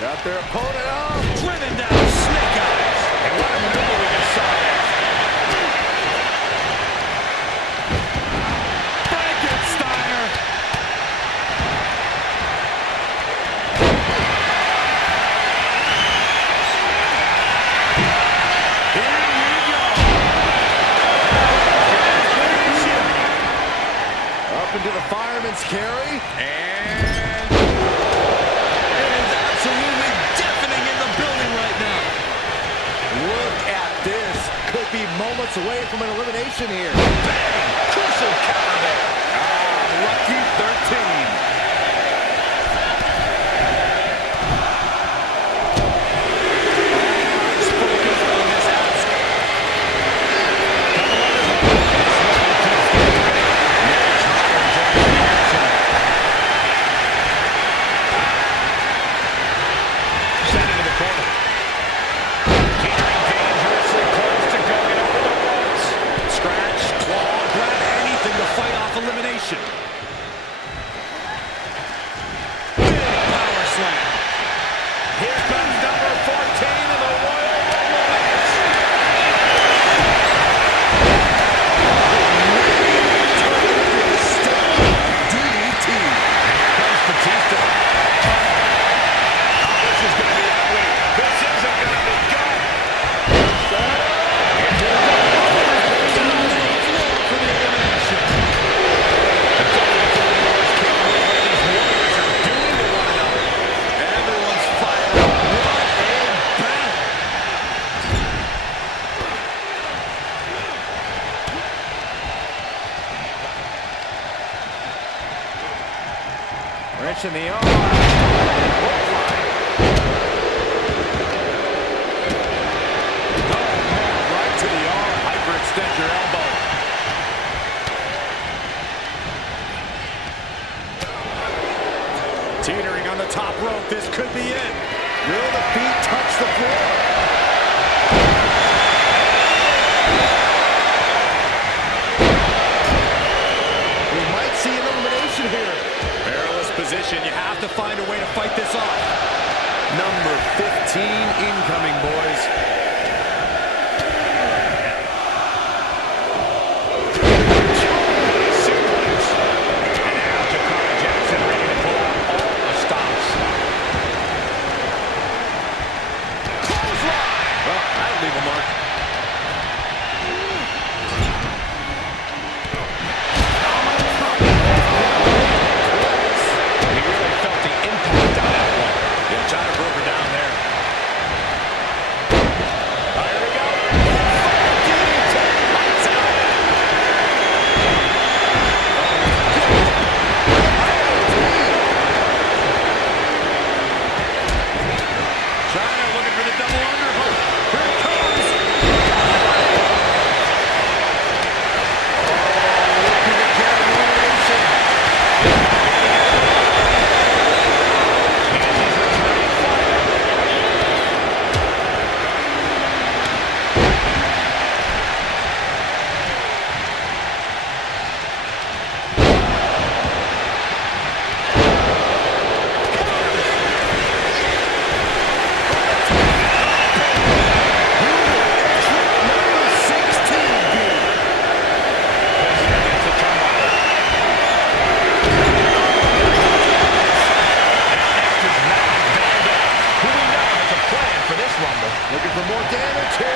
Got their opponent out. Driven down, snake eyes. And what a maneuver we just saw there. Frankensteiner. Here we go. Up into the fireman's carry. And It is absolutely deafening in the building right now. Look at this. Could be moments away from an elimination here. crucial counter there. Lucky 13. Let's focus on this ask. Sent into the corner. Teetering dangerously close to going over the ropes. Scratch, claw, grab anything to fight off elimination. Big power slam. Here comes number 14 of the Royal Rumble match. DDT. Comes Batista. Oh, this is going to be ugly. This isn't going to be good. For the elimination. That's all the followers can't believe what these warriors are doing to one another. Everyone's fired up. What a battle. Wrench in the arm. Right to the arm. Hyperextend your elbow. Teetering on the top rope. This could be it. Will the feet touch the floor? We might see an elimination here. Perilous position. You have to find a way to fight this off. Number 15 incoming, boys. Suplex. And now Jakara Jackson ready to pull out all the stops. Clothesline. Well, that'll leave a mark. He really felt the impact on that one. Yeah, trying to broke her down there. Looking for more damage here.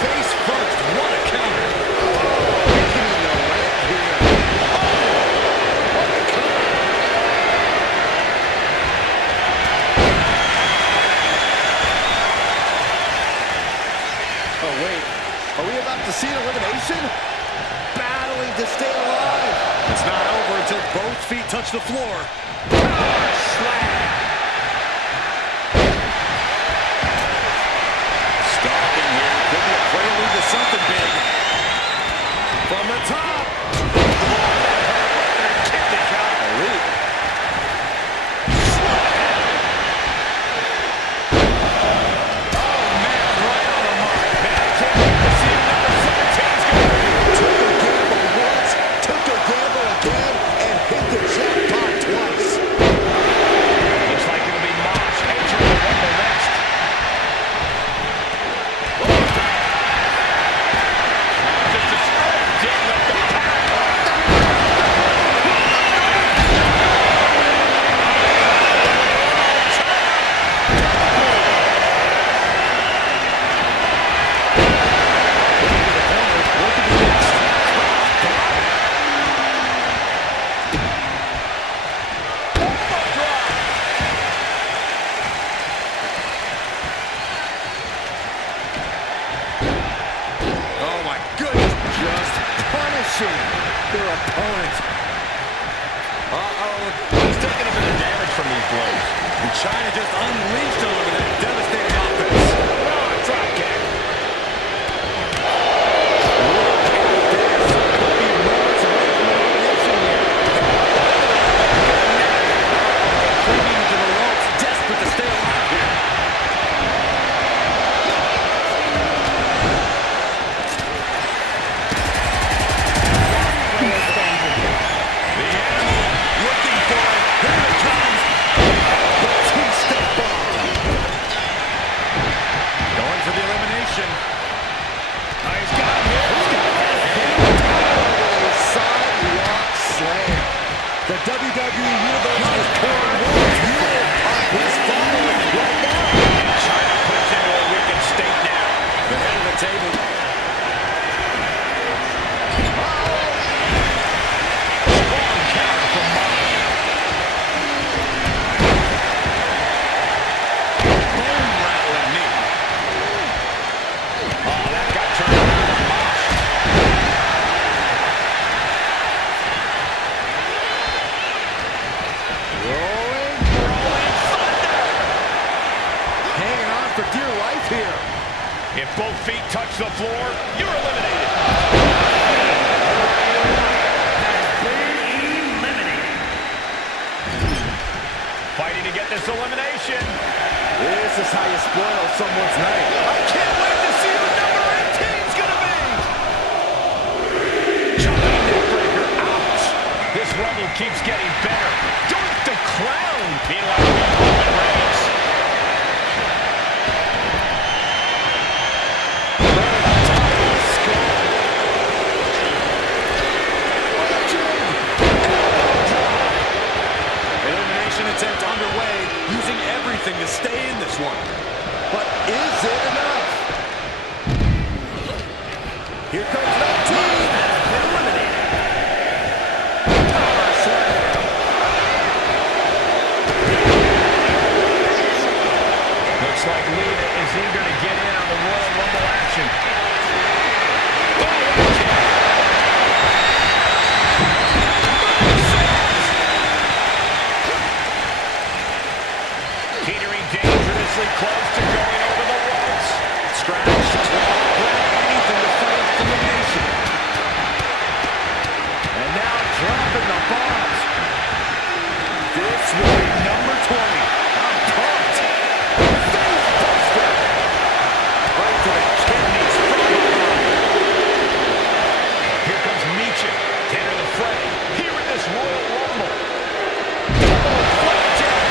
Face first. What a counter. Oh, wait. Are we about to see an elimination? Battling to stay alive. It's not over until both feet touch the floor. Stalking here. Could be a prelude to something big. From the top. Kick the count. Elite. Their opponent. He's taking a bit of damage from these blows. And China just unleashed on him with that devastating offense. Oh, drop kick. Look at this. Could be moments away from elimination here. Clinging to the ropes, desperate to stay alive here. The WWE Universe is pouring more fuel on his following right now. China puts into a wicked state now. The head of the table. Strong counter from Mark. Bone rattling knee. Oh, that got turned around on Mosh. Hanging on for dear life here. If both feet touch the floor, you're eliminated. Fighting to get this elimination. This is how you spoil someone's night. I can't wait to see who number 18's gonna be. Jumping neckbreaker. Ouch. This rumble keeps getting better. Dunk the crown. Meanwhile, Roman Reigns. Elimination attempt underway, using everything to stay in this one. But is it enough? Here comes 19. Power slam. Looks like Lita is eager to get in on the Royal Rumble action. Teetering dangerously close to going over the ropes. Scratch, claw, anything to fight elimination. And now dropping the bombs. This will be number 20. I'm pumped. Face buster. Right to the kidneys from behind. Here comes Micha to enter the fray. Here in this Royal Rumble. Double flapjack.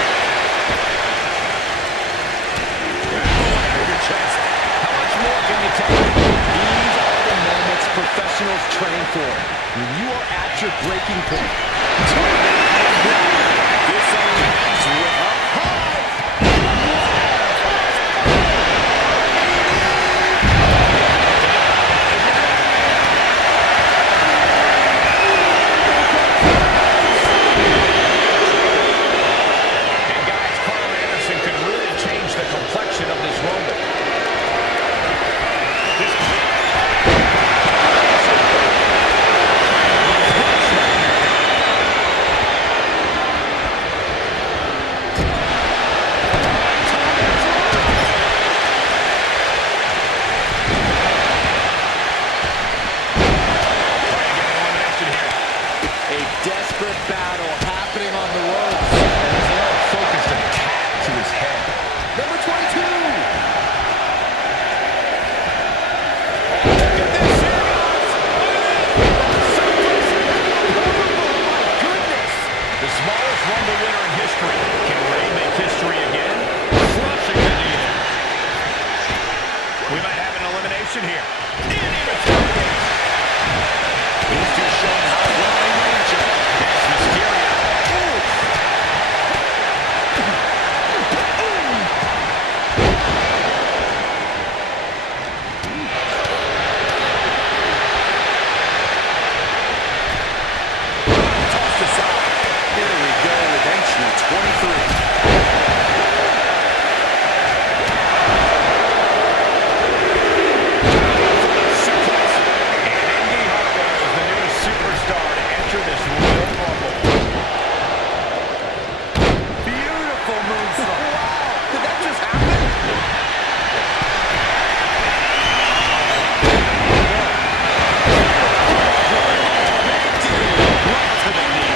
Your chest. before. When you are at your breaking point. This only ends with up high. And guys, Carl Anderson could really change the complexion of this Rumble. A desperate battle happening on the ropes. And there's a lot of focused attack to his head. Number 22. Look at this here, guys. Oh, my goodness. The smallest Rumble winner in history. Can Rey make history again? Crushing the knee there. We might have an elimination here. And he retaliates. These two showing how well they know each other. That's Mysterio. Tossed aside. Here we go with entry 23. Superstar to enter this Royal Rumble. Beautiful moonsault. Wow, did that just happen? Right to the knee.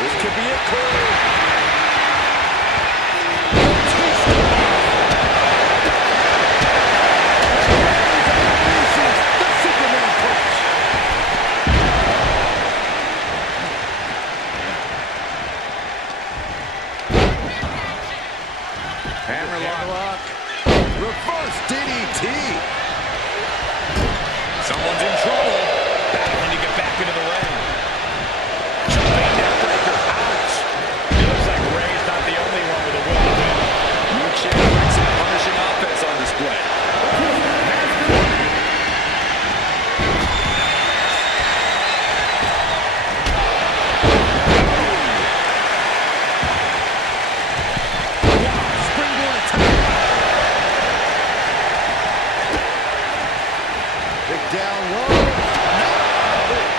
This could be it, Cole. Hammerlock. Reverse DDT. Someone's in trouble. Battling to get back into the ring. Jumping neckbreaker. Ouch. It looks like Rey's not the only one with a will to win. New champion, some punishing offense on display. Springboard attack. Big down low. No!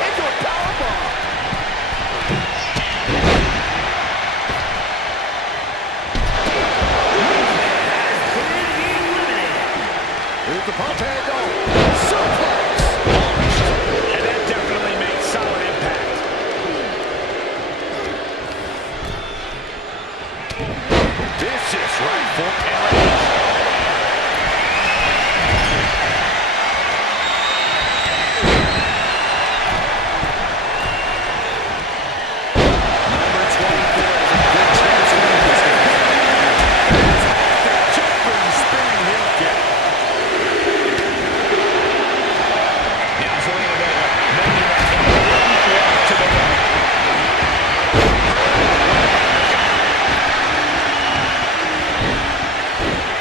Into a powerbomb. Here's the pump handle. Suplex. And that definitely made solid impact. Vicious right foot and release. Number 24 is a good chance to win this game. Fantastic jumping, spinning heel kick. Now Zelina Vega, making that complete walk to the ring.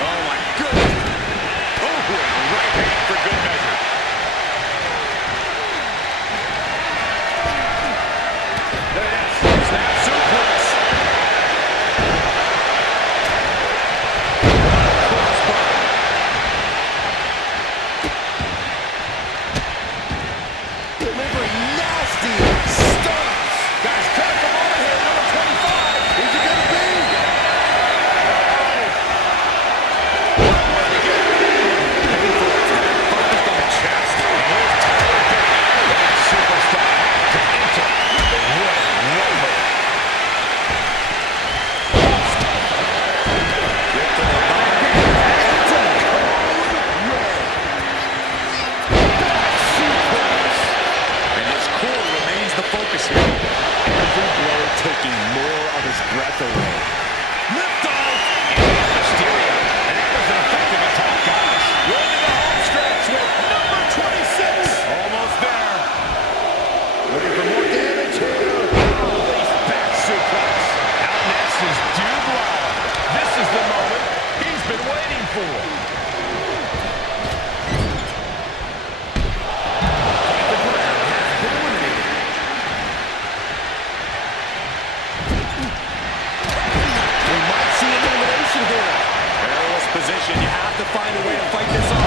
Oh my goodness. Oh, right hand for good measure. Look at this. Snap suplex. Crossbody. Delivering nasty stunts. Guys, critical moment here. Number 25. Who's it gonna be? Focused on the chest. And here's Tyler Bate, the next superstar to enter the Royal Rumble. Lifting the body. Into code red. Back suplex. And his core remains the focus here. Every blow taking more of his breath away. have to find a way to fight this off.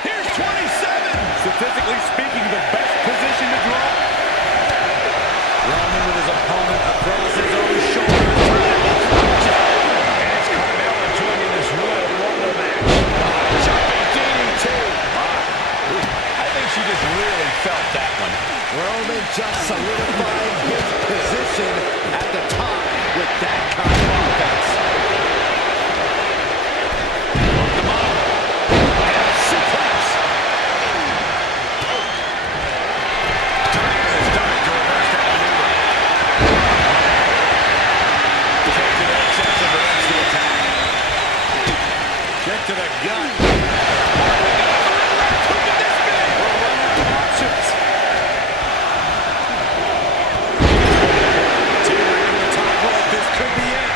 Here's 27. Statistically speaking, the best position to draw. Roman with his opponent across his own shoulders. And it's Carmella joining this Royal Rumble match. Jumping DDT. I think she just really felt that one. Roman just solidifying his position at the top with that kind of offense. Hooked him up. And a suplex. Time is done to reverse that maneuver. Kick to the chest and prevents the attack. Kick to the gut. Who could this be? We're running out of options. Teetering on the top rope, this could be it.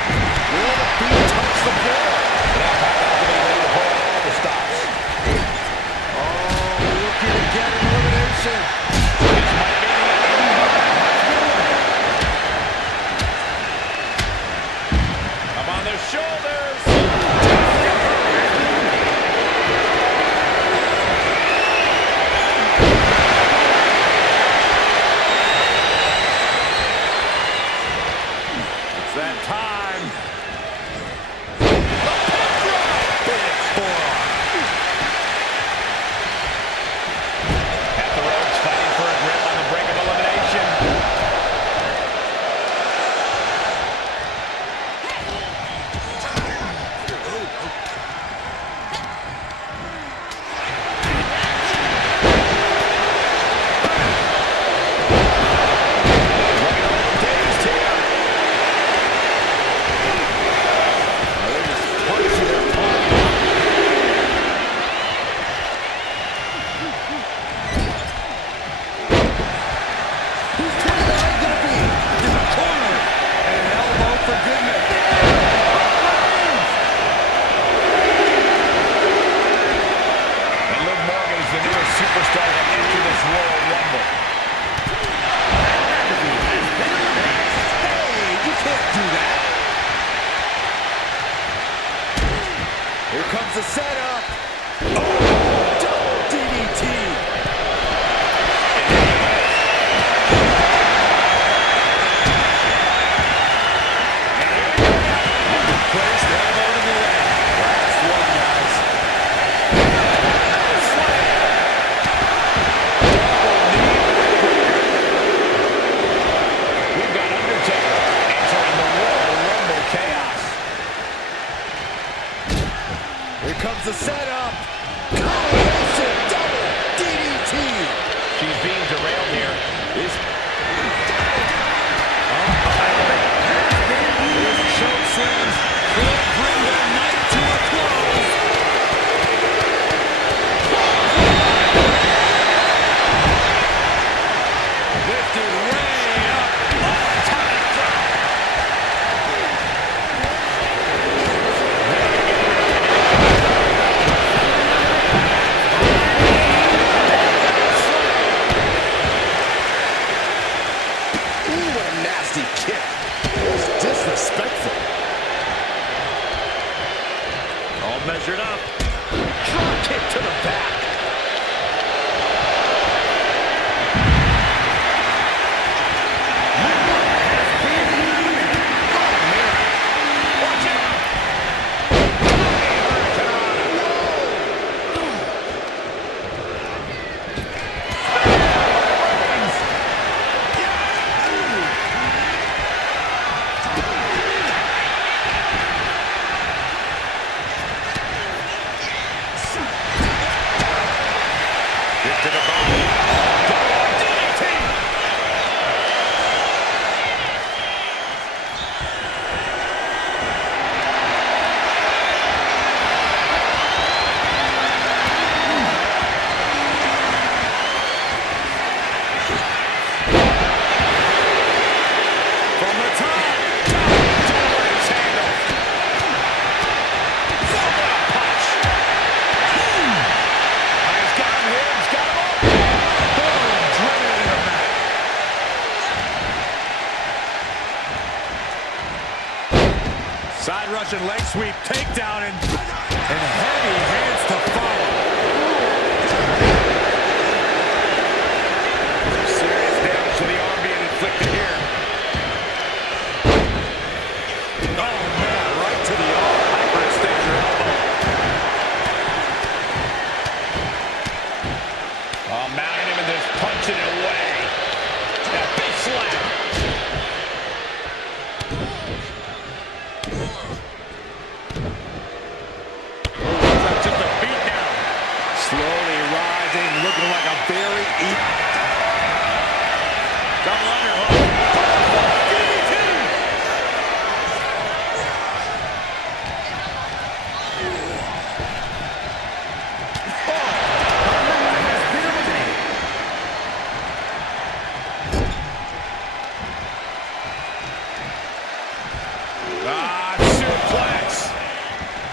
Will the feet touch the floor? Ready to pull out all the stops. Oh, looking to get an elimination. This might be the end. Up on their shoulders. It's that time. Big forearm. At the ropes, fighting Russian leg sweep, takedown, and heavy hands to follow. Serious damage to the arm being inflicted here. Oh, man, right to the arm. Hyperextend your elbow. Oh, mounting him and just punching it away. That big slap. Just a beat down. Slowly rising, looking like a very double underhook. Suplex.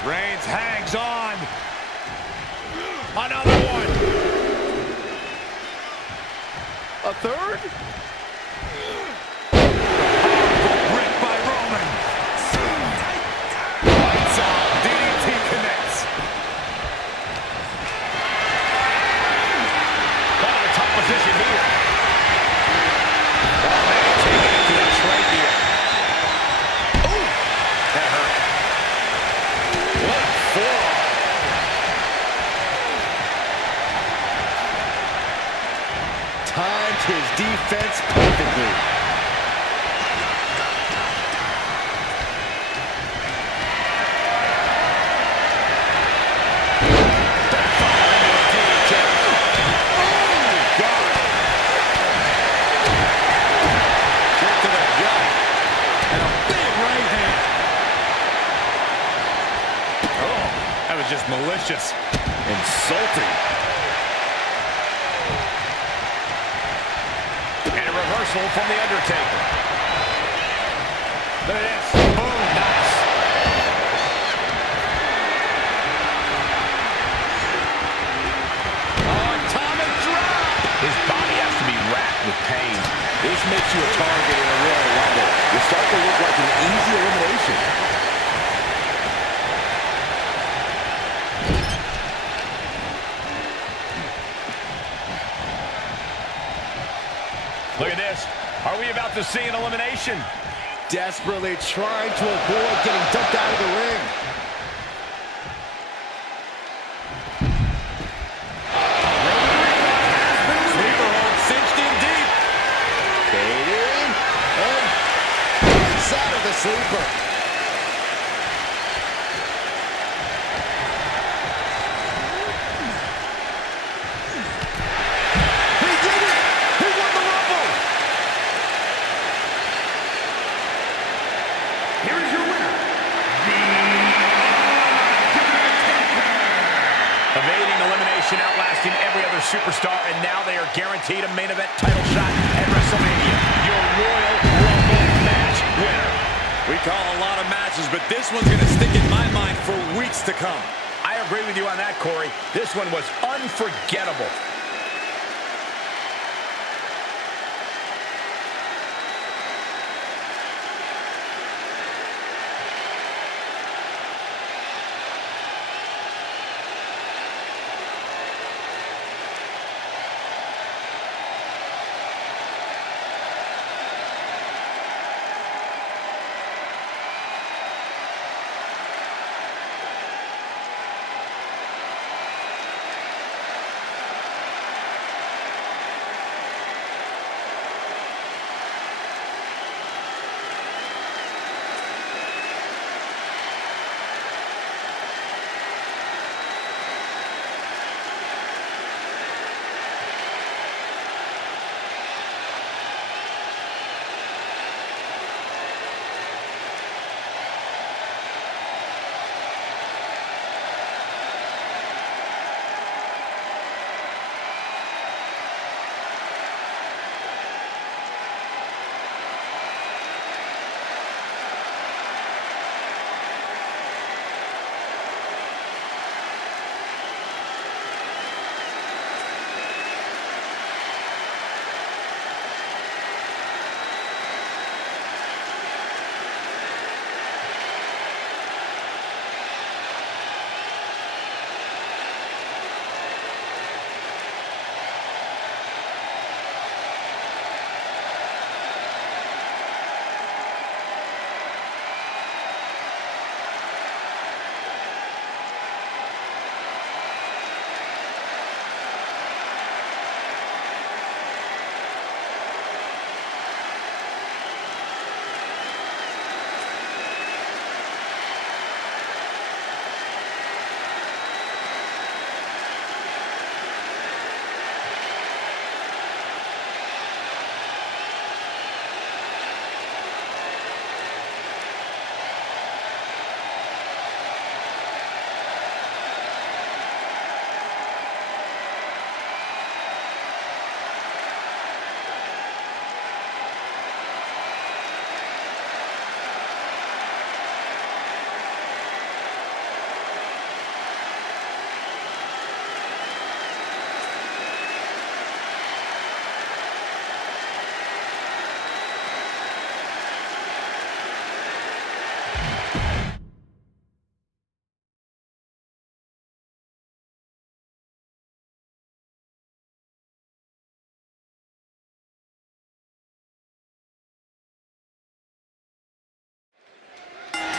Reigns hangs on. Another one. A third? Powerful grip by Roman. Lights out. DDT connects. Got in a tough position here. Oh, man, taking it to the trach here. Ooh, that hurt. What a forearm. Timed his defense perfectly. Kick to the gut. And a big right hand. Oh, that was just malicious. Insulting. And a reversal from The Undertaker. Look at this. Boom. Nice. Oh, atomic drop. His body has to be racked with pain. This makes you a target in a Royal Rumble. You start to look like an easy elimination. Look at this. Are we about to see an elimination? Desperately trying to avoid getting dumped out of the ring. Sleeper hold cinched in deep. Fade in. And breaks out of the sleeper. He did it! He won the Rumble! Here is your winner, Evading elimination, outlasting every other superstar, and now they are guaranteed a main event title shot at WrestleMania. Your Royal Rumble match winner. We call a lot of matches, but this one's going to stick in my mind for weeks to come. I agree with you on that, Corey. This one was unforgettable.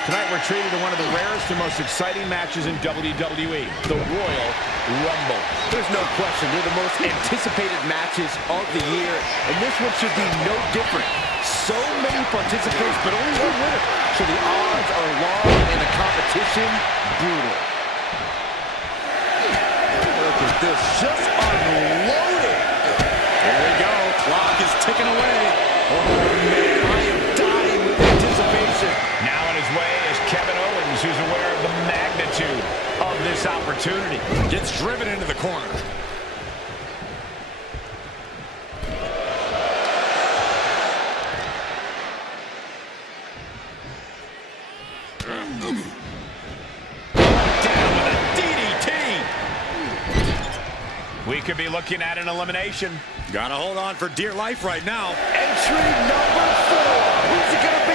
Tonight we're treated to one of the rarest and most exciting matches in WWE, the Royal Rumble. There's no question, they're the most anticipated matches of the year, and this one should be no different. So many participants, but only one winner. So the odds are long and the competition brutal. Look at this, just unloading. There we go, clock is ticking away. Oh man, I am dying with anticipation. Now on his way is Kevin Owens, who's aware of the magnitude of this opportunity. Gets driven into the corner. Down with a DDT. We could be looking at an elimination. Gotta hold on for dear life right now. Entry number 4. Who's it gonna be?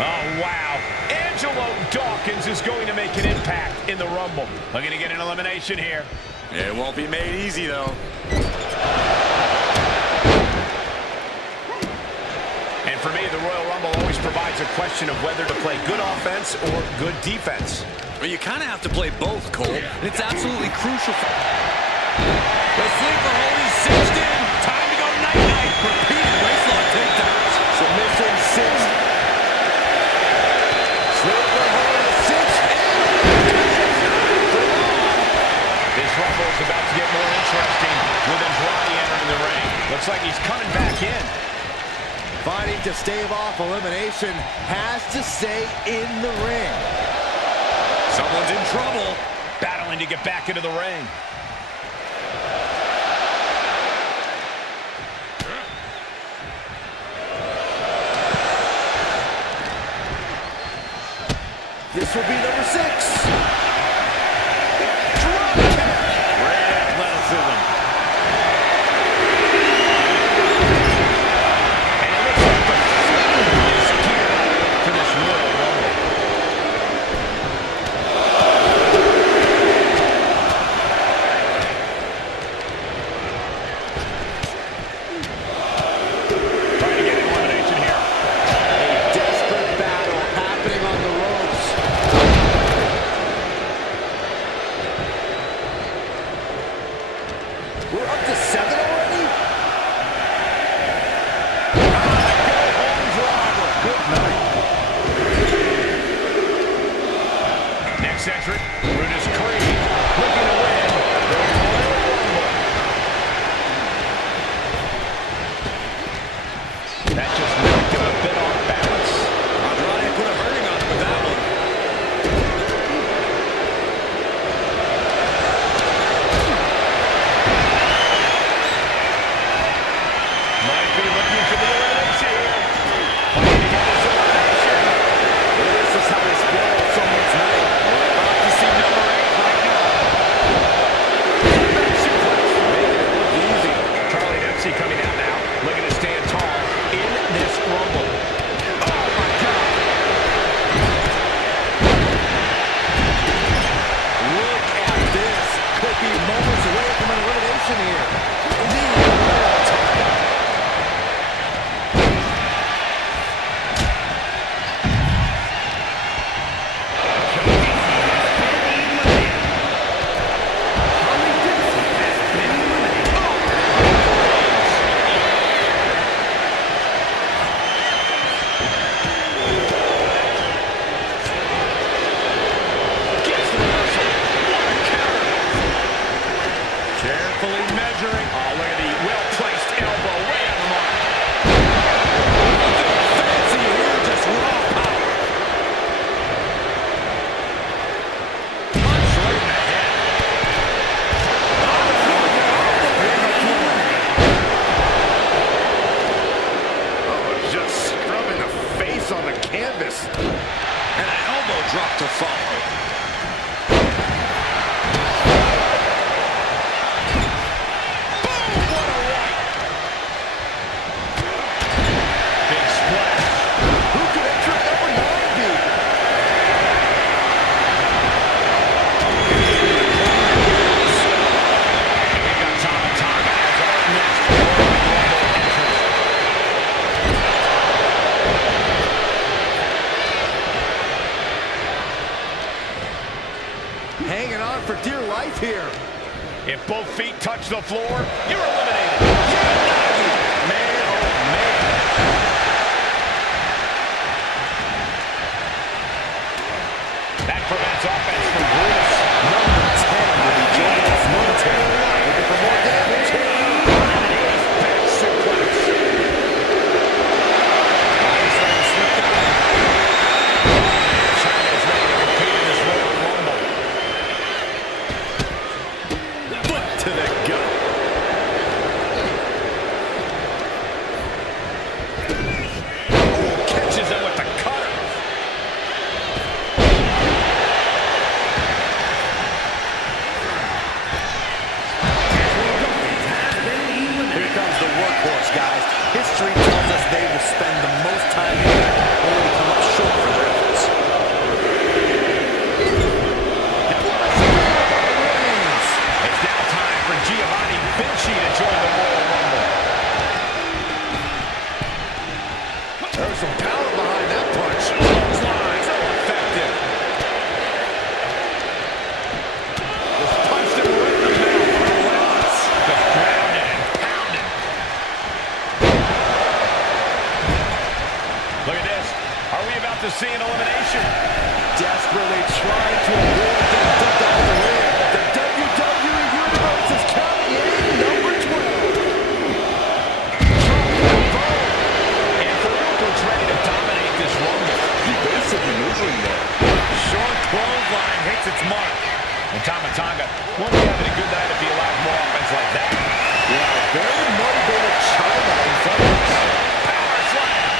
Oh, wow. Angelo Dawkins is going to make an impact in the Rumble. Looking to get an elimination here. It won't be made easy, though. And for me, the Royal Rumble always provides a question of whether to play good offense or good defense. Well, you kind of have to play both, Cole, and it's absolutely crucial. The sleeper hold is cinched in. Time to go night-night. Repeated waistlock takedowns. Submission cinched. Sleeper hold is cinched in. This Rumble is about to get more interesting with Andrade entering the ring. Looks like he's coming back in. Fighting to stave off elimination, has to stay in the ring. Someone's in trouble. Battling to get back into the ring. This will be number 6. Great athleticism. And it looks like the field is geared up for this Royal Rumble. Trying to get an elimination here. A desperate battle happening on the ropes. We're up to 7 already? Next entrant, Brutus Creed, looking to win the Royal Rumble. That just knocked him a bit off balance. Andrade put a hurting on him with that one. Might be looking for the elimination here. Fighting to get this elimination. This is how they spoil someone's night. We're about to see number 8 right now. Back suplex, making it look easy. Charlie Dempsey coming out now, looking to stand tall in this Rumble. Oh my God! Look at this. Could be moments away from an elimination here. Knee roll time. Gets the reversal. What a counter! Carefully measuring. Oh, look at the well-placed elbow right on the mark. Fancy here, just raw power. Punch right in the head. Oh, just scrubbing the face on the canvas. And an elbow drop to follow. Boom! What a right! Big splash. Who could enter number 9 be? And we've got Tama Tonga as our next Royal hanging on for dear life here. If both feet touch the floor, you're eliminated. Man, oh man. That prevents offense from Brutus. Number 10 will be joining us momentarily. Looking for more damage. Back suplex. China's ready to compete in this Royal Rumble. Foot to the gut. Oh, catches him with the cutter. Here comes the workhorse, guys. History tells us they will spend the most time in there, only to come up short for their efforts. It's now time for Giovanni Vinci to join the Royal Rumble. There's some power behind that punch. Clothesline, so effective. Just punched him right in the mouth. Relentless. Just grounded and pounded. Look at this. Are we about to see an elimination? Desperately trying to avoid getting dumped out of the ring. The WWE Universe is counting in number 12. And Farouk ready to dominate this Rumble. Basically moving there. Short clothesline hits its mark. And Tama Tonga won't be having a good night if he allows more offense like that. Yeah, very motivated China in front of us. Power slam.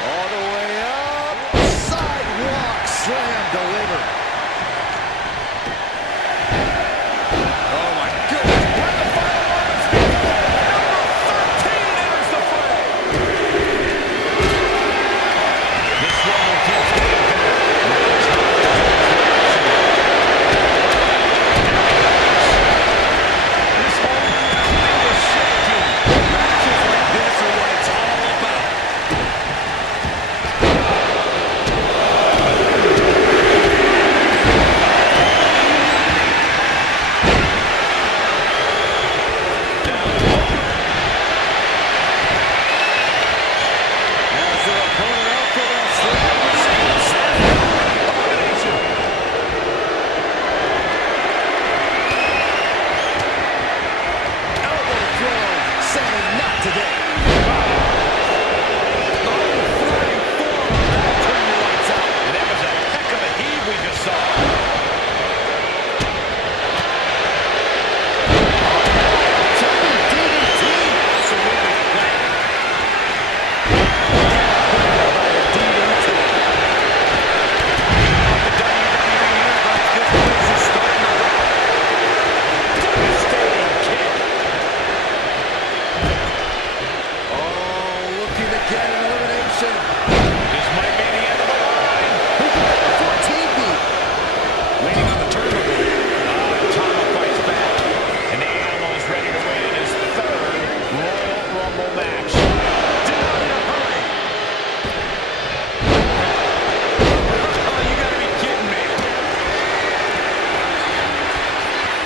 All the way up. Sidewalk slam delivered. Oh my goodness. Where the final moments number 13 enters the fray. This Rumble keeps getting better. This whole thing is shaking. Matches like this are what it's all about. As their opponent out for that slam. Elbow throw, saying not today. Flying forearm, that'll turn your lights out. And that was a heck of a heave we just saw. Jumping DDT, absolutely flat. By a DDT. The WWE Universe, this place is starting to rock. Devastating kick. Oh, looking to get an elimination. This might be the end of the line. Who can get the 14 beat? Waiting on the turnbuckle. Tama fights back. And the animal is ready to win his third Royal Rumble match. Do not in a hurry. Oh, you gotta be kidding me.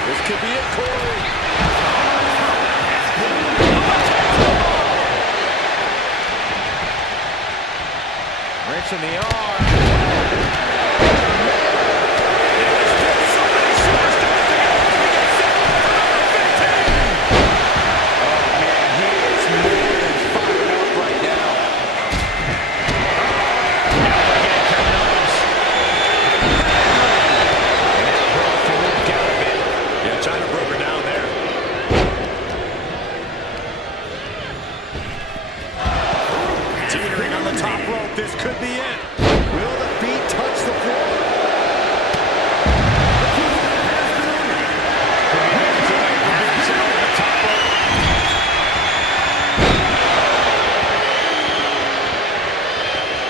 This could be it, Corey. Wrench in the arm. Oh, man, he is more than fired up right now. Now look at Kevin Owens. And that brought Farouk down a bit. Yeah, China broke her down there. Teetering on the top rope, this could be it. Will the feet touch the floor? Robinson over the top rope.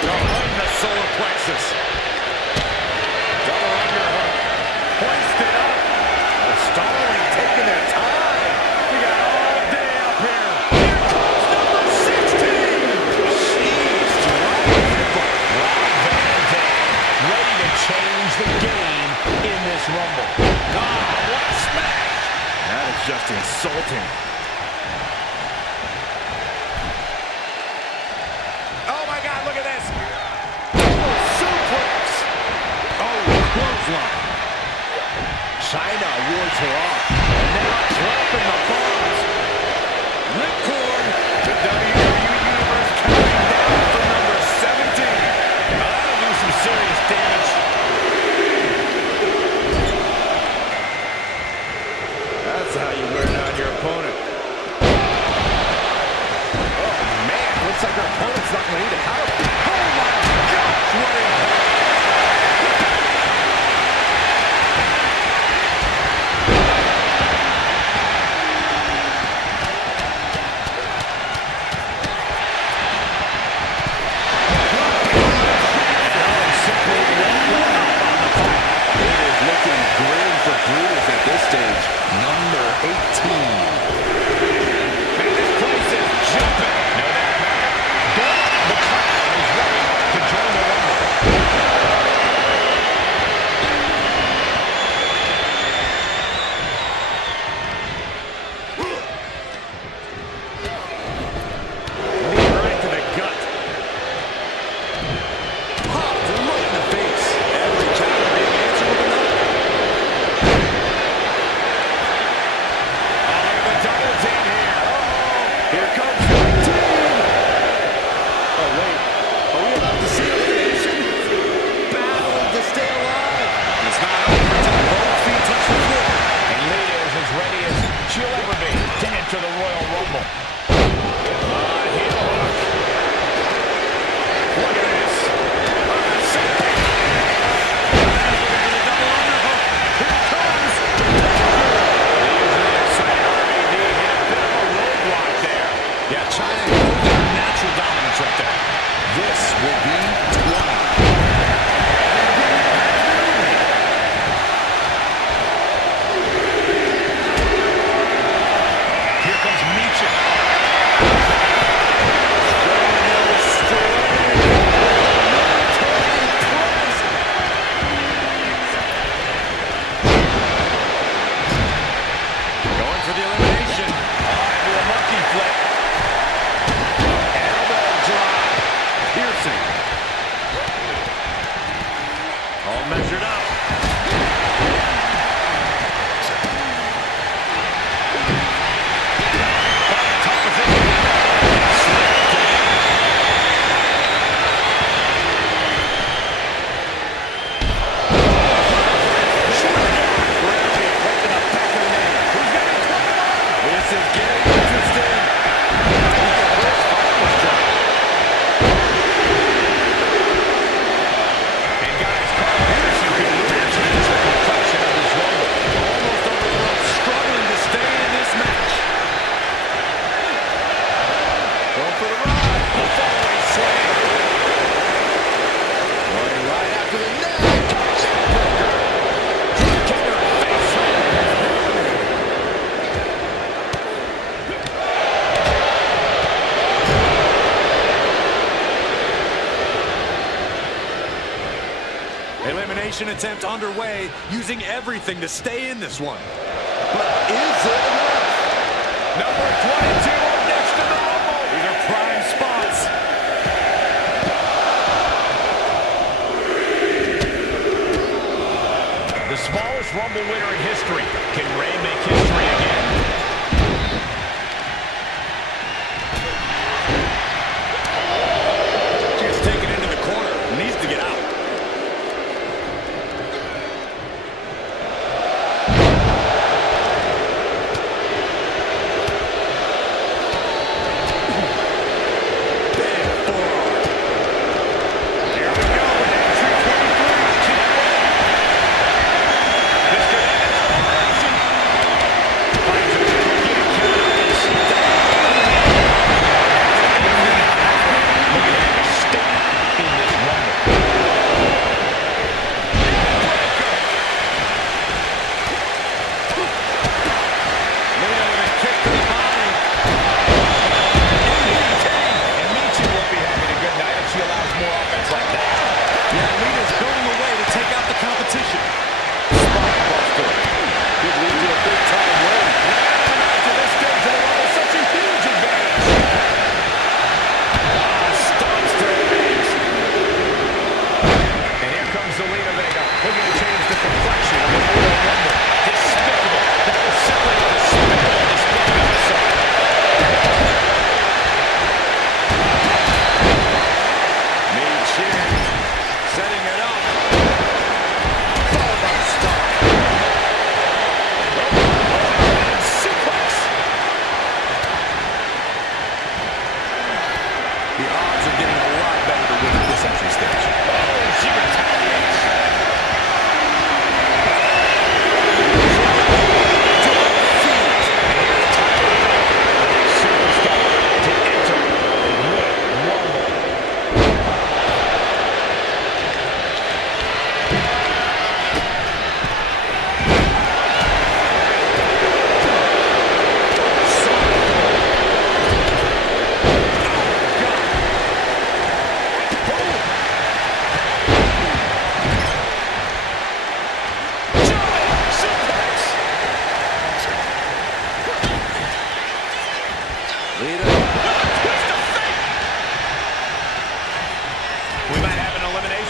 Right in the solar plexus. Double underhook. Hoisted up. Oh, Starling taking their time. We got all day up here. Here comes number 16. Jeez, Rob Van Dam, ready to change the Rumble. Ah, what a smash! That is just insulting. Oh my God, look at this! Double suplex! Oh, clothesline. China wards her off. And now dropping the bombs. Ripcord. The WWE Universe counting down for number 17. That'll do some serious damage. That's how you wear down your opponent. Oh man, looks like her opponent's not going to need a counter. Oh my gosh, what a... Number 18. Man, this place is jumping. No doubt about it. The crowd is ready to join the Rumble. Knee right to the gut. Popped right in the face. Every counter being answered with another. Double team here. Here comes the team. Oh, wait. Are we about to see elimination? Battle to stay alive. It's not over until both feet touch the floor. And Lita is as ready as she'll ever be to enter the Royal Rumble. Heel hook. Look at this. Here it comes. Yeah, China holding their natural dominance right there. This will be 20. Here comes Micha. Going for the elimination. Into a monkey flip. Elbow drop. Piercing. All measured up. Top of it. This is getting interesting. And guys, Carl Peterson could really change the complexion of this Rumble. Almost over the rope, struggling to stay in this match. Going for the ride. The following slam. Running right after the neck. Kick her face slam. Elimination attempt underway, using everything to stay in this one. But is it enough? Number 22 up next in the Rumble. These are prime spots. The smallest Rumble winner in history. Can Rey make history again? Just taken into the corner. Needs to get out. Mr.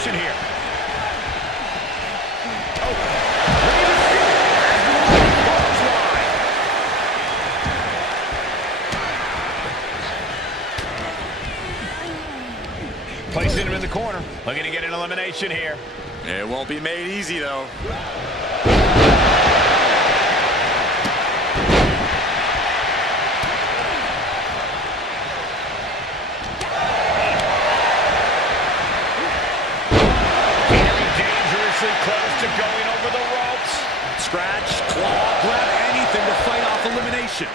elimination here. Placing him in the corner. Looking to get an elimination here. It won't be made easy, though. Close to going over the ropes. Scratch, claw, grab anything to fight off elimination.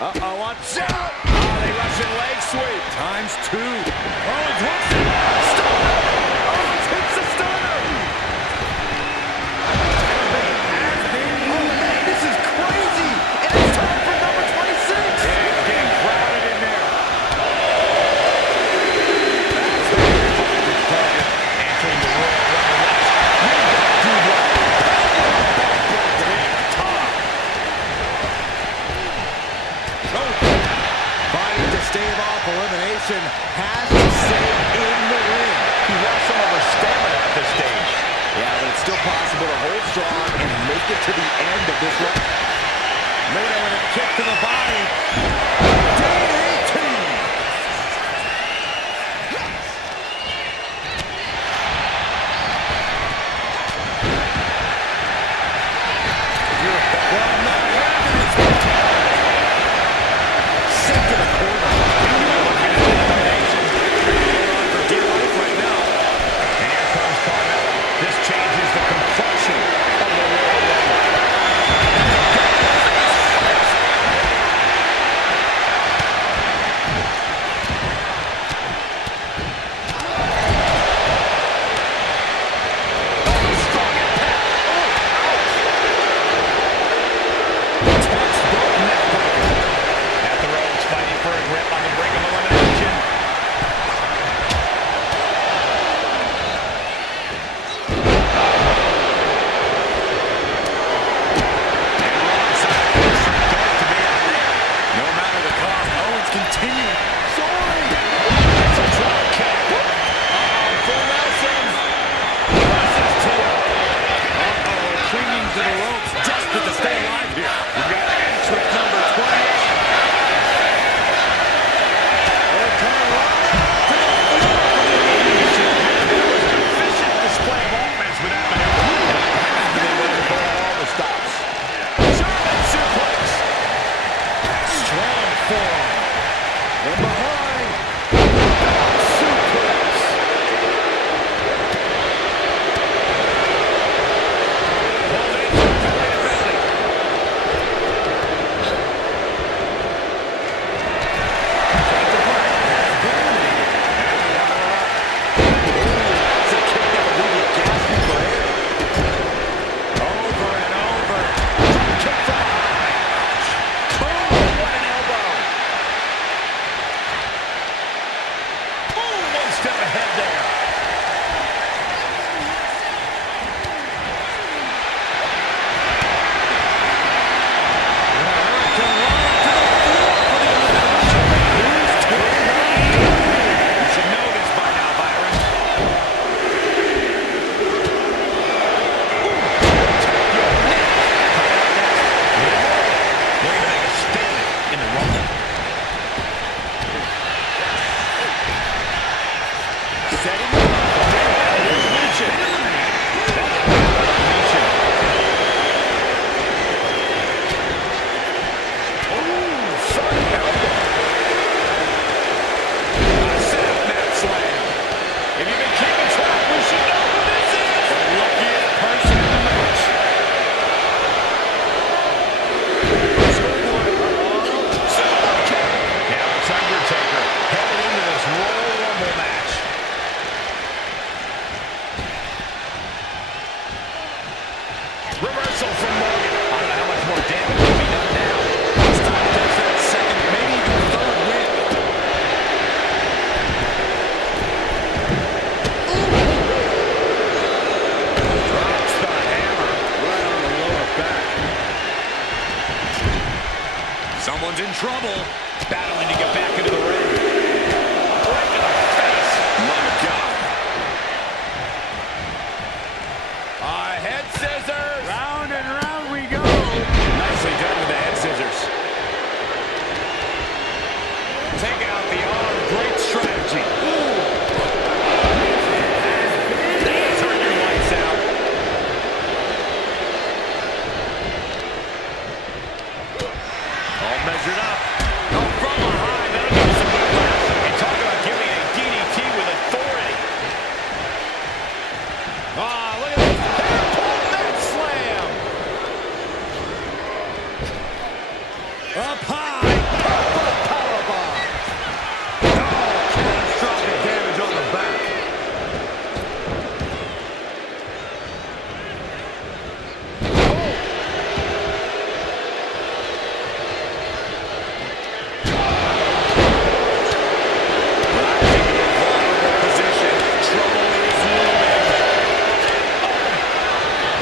Uh-oh, watch out! Oh, they Russian leg sweep. Times two. Rollins hooks it. Stunner! Rollins hits the stunner! Oh, man, this is crazy! And it's time for number 26! Yeah, it's getting crowded in there. Entering the Royal Rumble match. Fighting to stave off elimination has to stay in the ring. He lost some of her stamina at this stage. Yeah, but it's still possible to hold strong and make it to the end of this run. Lita with a kick to the body. D18. Sent to the corner. For dear life right now. And here comes Carmella. This changes the complexion of the Royal Rumble. Strong impact. Textbook neck breaker. At the ropes, fighting for a grip on the brink of elimination. No matter the cost, Owens continuing. Sorry! It's a drop kick. Full Nelson. Versus Tito. Clinging to the ropes, desperate to stay alive here. We've got entrance number 28. Efficient display of offense with that maneuver. And they were to pull all the stops. German suplex. Strong forearm. And behind. Suplex. Pulled it into belly to belly. It's a kick that would leave you gasping for air. Over and over. Kick from behind. Oh, what an elbow. trouble. Battling to get back into the ring. Right to the face. My God. Head scissors. Round and round we go. Nicely done with the head scissors. Taking out the arm. Great strategy. Turn your lights out. All measured up. Oh, from behind. That'll give us some whiplash. And talk about giving a DDT with authority. Ah, look at this. Hair-pull neck slam. Up high. Purple powerbomb. Oh, catastrophic damage on the back. Vulnerable position. Trouble is looming.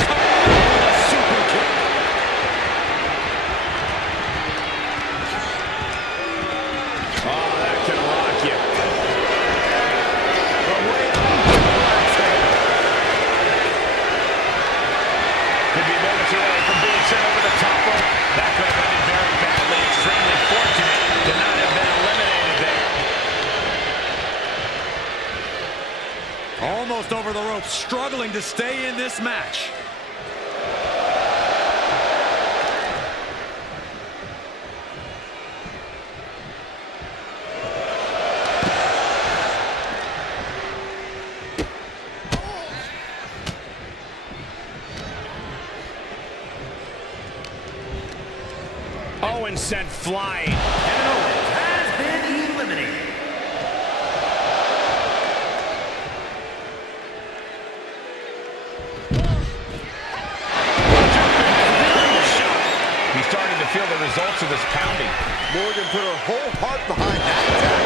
A super kick. Oh, that can rock you. From way up. Relax there. Could be moments away from being sent over the top rope. That could have ended very badly. Extremely fortunate to not have been eliminated there. Almost over the rope, struggling to stay in this match. Owen sent flying. Kevin Owens has been eliminated. He's starting to feel the results of this pounding. Morgan put her whole heart behind that attack.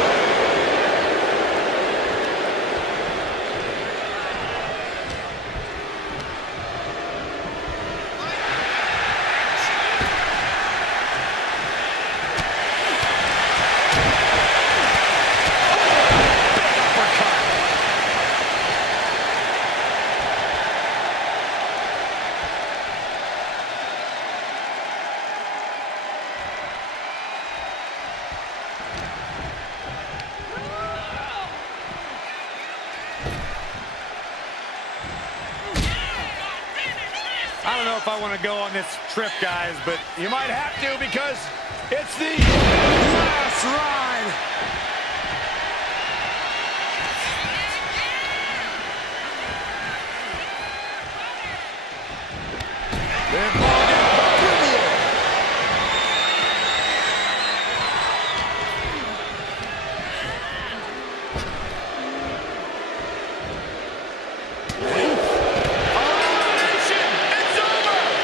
I don't know if I want to go on this trip, guys, but You might have to because it's the last ride. And Morgan, brilliant.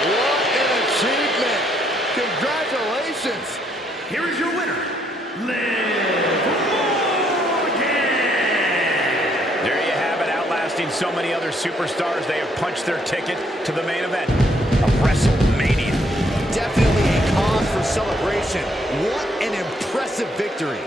What an achievement. Congratulations. Here is your winner, Liv Morgan. There you have it, outlasting so many other superstars. They have punched their ticket to the main event of WrestleMania. Definitely a cause for celebration. What an impressive victory.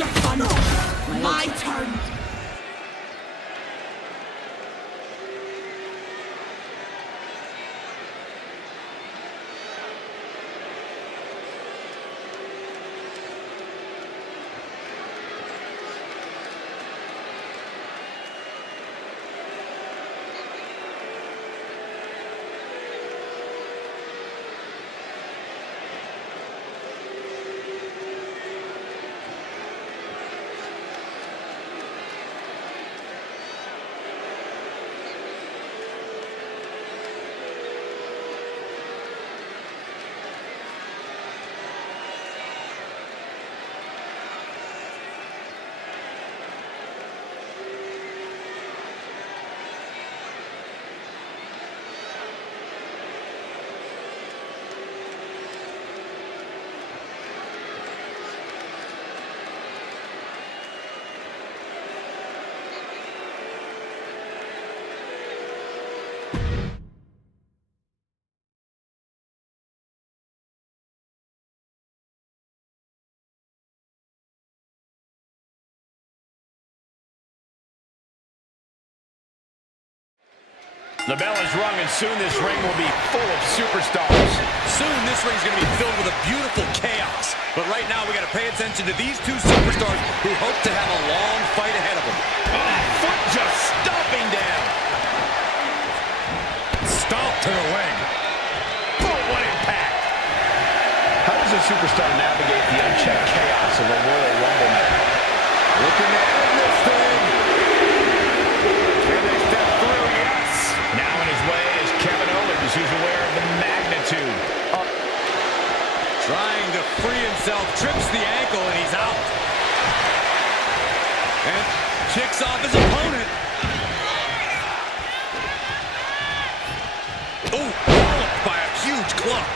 your fun. My turn. The bell is rung, and soon this ring will be full of superstars. Soon this ring's going to be filled with a beautiful chaos. But right now, we got to pay attention to these two superstars who hope to have a long fight ahead of them. Oh, foot just stomping down. Stomp to the leg. Oh, what impact. How does a superstar navigate the unchecked chaos of a Royal Rumble match? Looking to end this thing. Can they step through? Yes. Now in his way is Kevin Owens, who's aware of the magnitude. Trying to free himself, trips the ankle, and he's out. And kicks off his opponent. Oh, walloped by a huge club.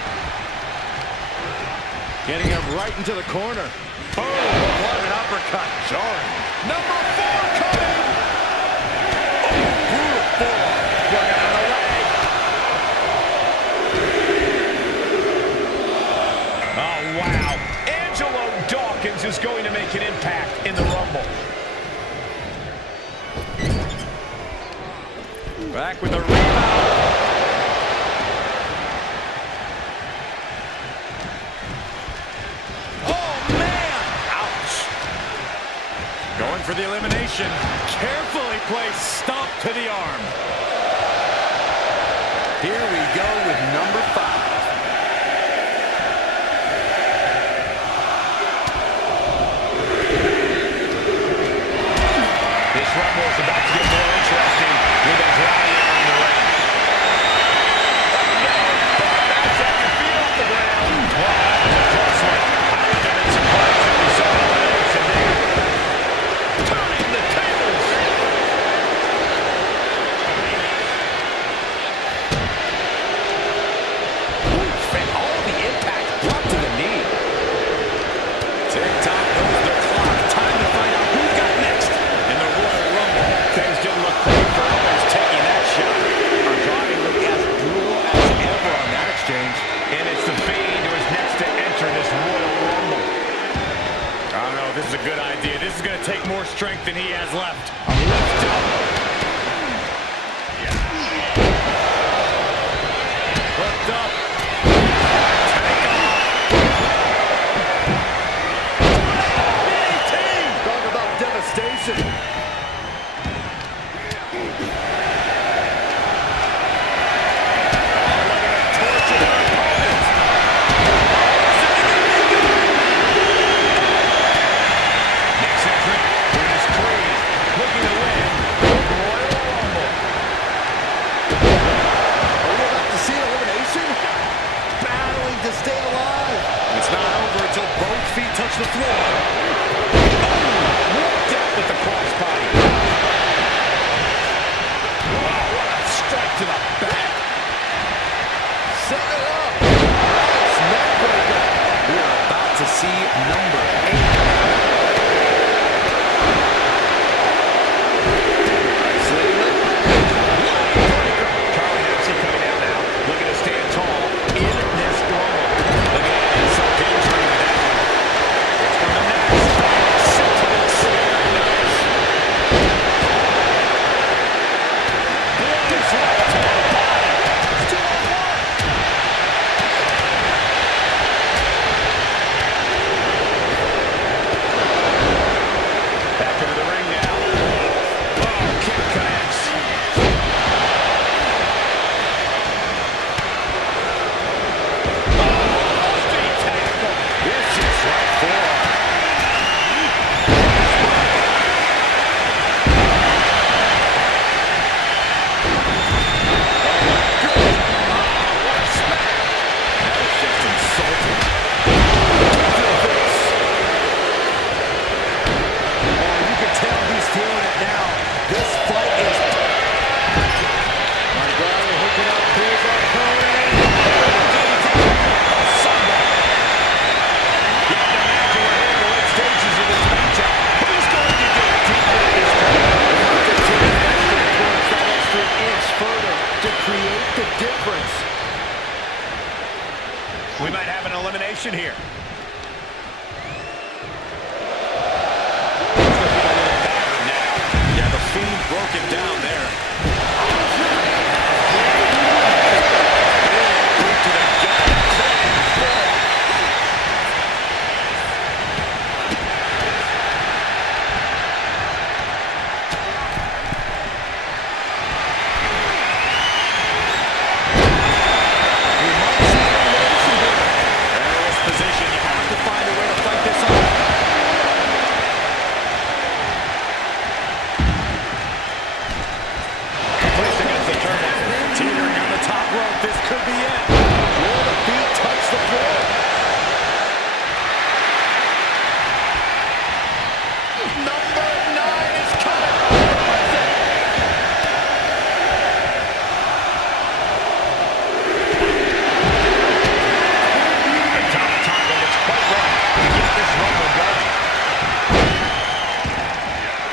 Getting him right into the corner. Oh, what an uppercut. Jarring. Number 4 coming. Oh, brutal forearm. Working on the leg. Oh, wow. Angelo Dawkins is going to make an impact in the Rumble. Back with a rebound. Going for the elimination. Carefully placed stomp to the arm. Here we go with number 5. This Rumble is about to get more interesting with a gladiator in the ring. Oh, no. That's at your feet off the ground. Wow, that was a close one. I wouldn't have been surprised if we saw an elimination there. Turning the tables. Oof, and all the impact brought to the knee. Tick-tock goes the clock. Time to find out who's got next in the Royal Rumble. Things didn't look great for Owens taking that shot. Our driving looked as brutal as ever on that exchange. And it's the Fiend who is next to enter this Royal Rumble. I don't know if this is a good idea. This is going to take more strength than he has left. A lift up. Hooked up. Talk about devastation. Next entrant, Brutus Creed, looking to win the Royal Rumble. Are we about to see an elimination? Battling to stay alive. It's not over until both feet touch the floor. Walked out with the crossbody. Wow, what a strike to the back. Set it up. Nice neck breaker. We are about to see number 8. Charlie Dempsey coming out now, looking to stand tall in this Rumble. Looking at insult to injury with that one. It's from the next. Sent to We might have an elimination here. Yeah, the Fiend broken down there. Boot to the gut. Perilous position. You have to find a way to fight this off. Teetering on the top rope, this could be it. Will the feet touch the floor? Number 9 is coming. The top toggle looks quite right to get this rumble going.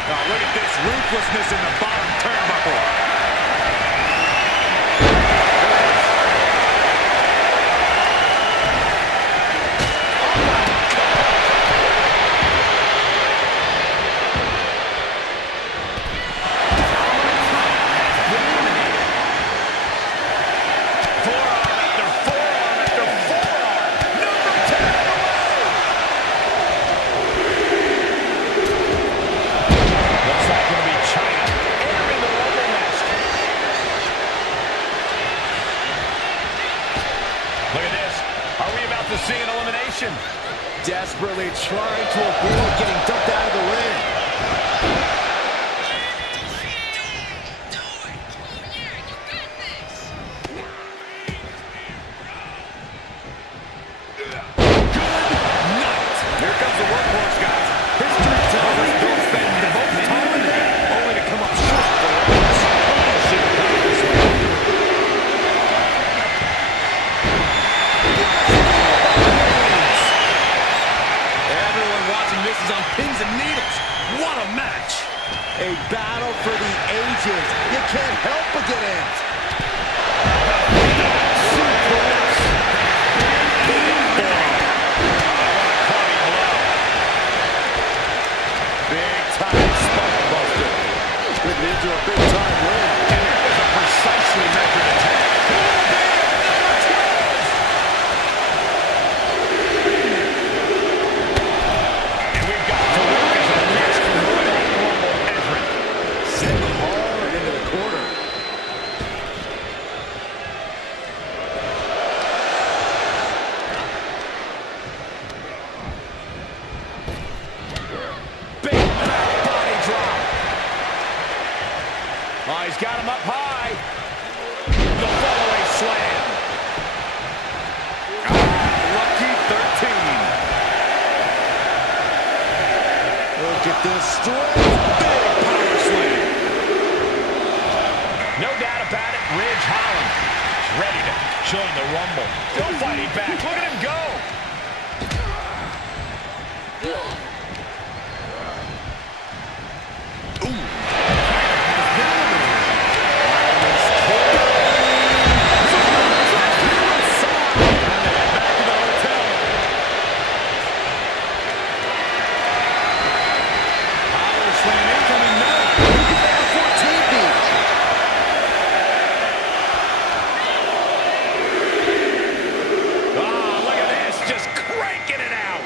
Oh, look at this ruthlessness in the bottom turnbuckle. To see an elimination. Desperately trying to avoid getting dumped out of the ring. Here comes the workhorse, guys. History tells us they'll spend the most time in there, only to come up short for the rest. Everyone watching this is on pins and needles. What a match! A battle for the ages. You can't help but get amped. Big time spike buster. Looking into a big time win. And that was a precisely measured attack. And we've got to work as our next Royal Rumble entrant. Set hard into the corner. Big back body drop. Oh, he's got him up high. The fallaway slam. Lucky 13. Look at this strength. Big power slam. No doubt about it, Ridge Holland is ready to join the Rumble. Still fighting back. Look at him go.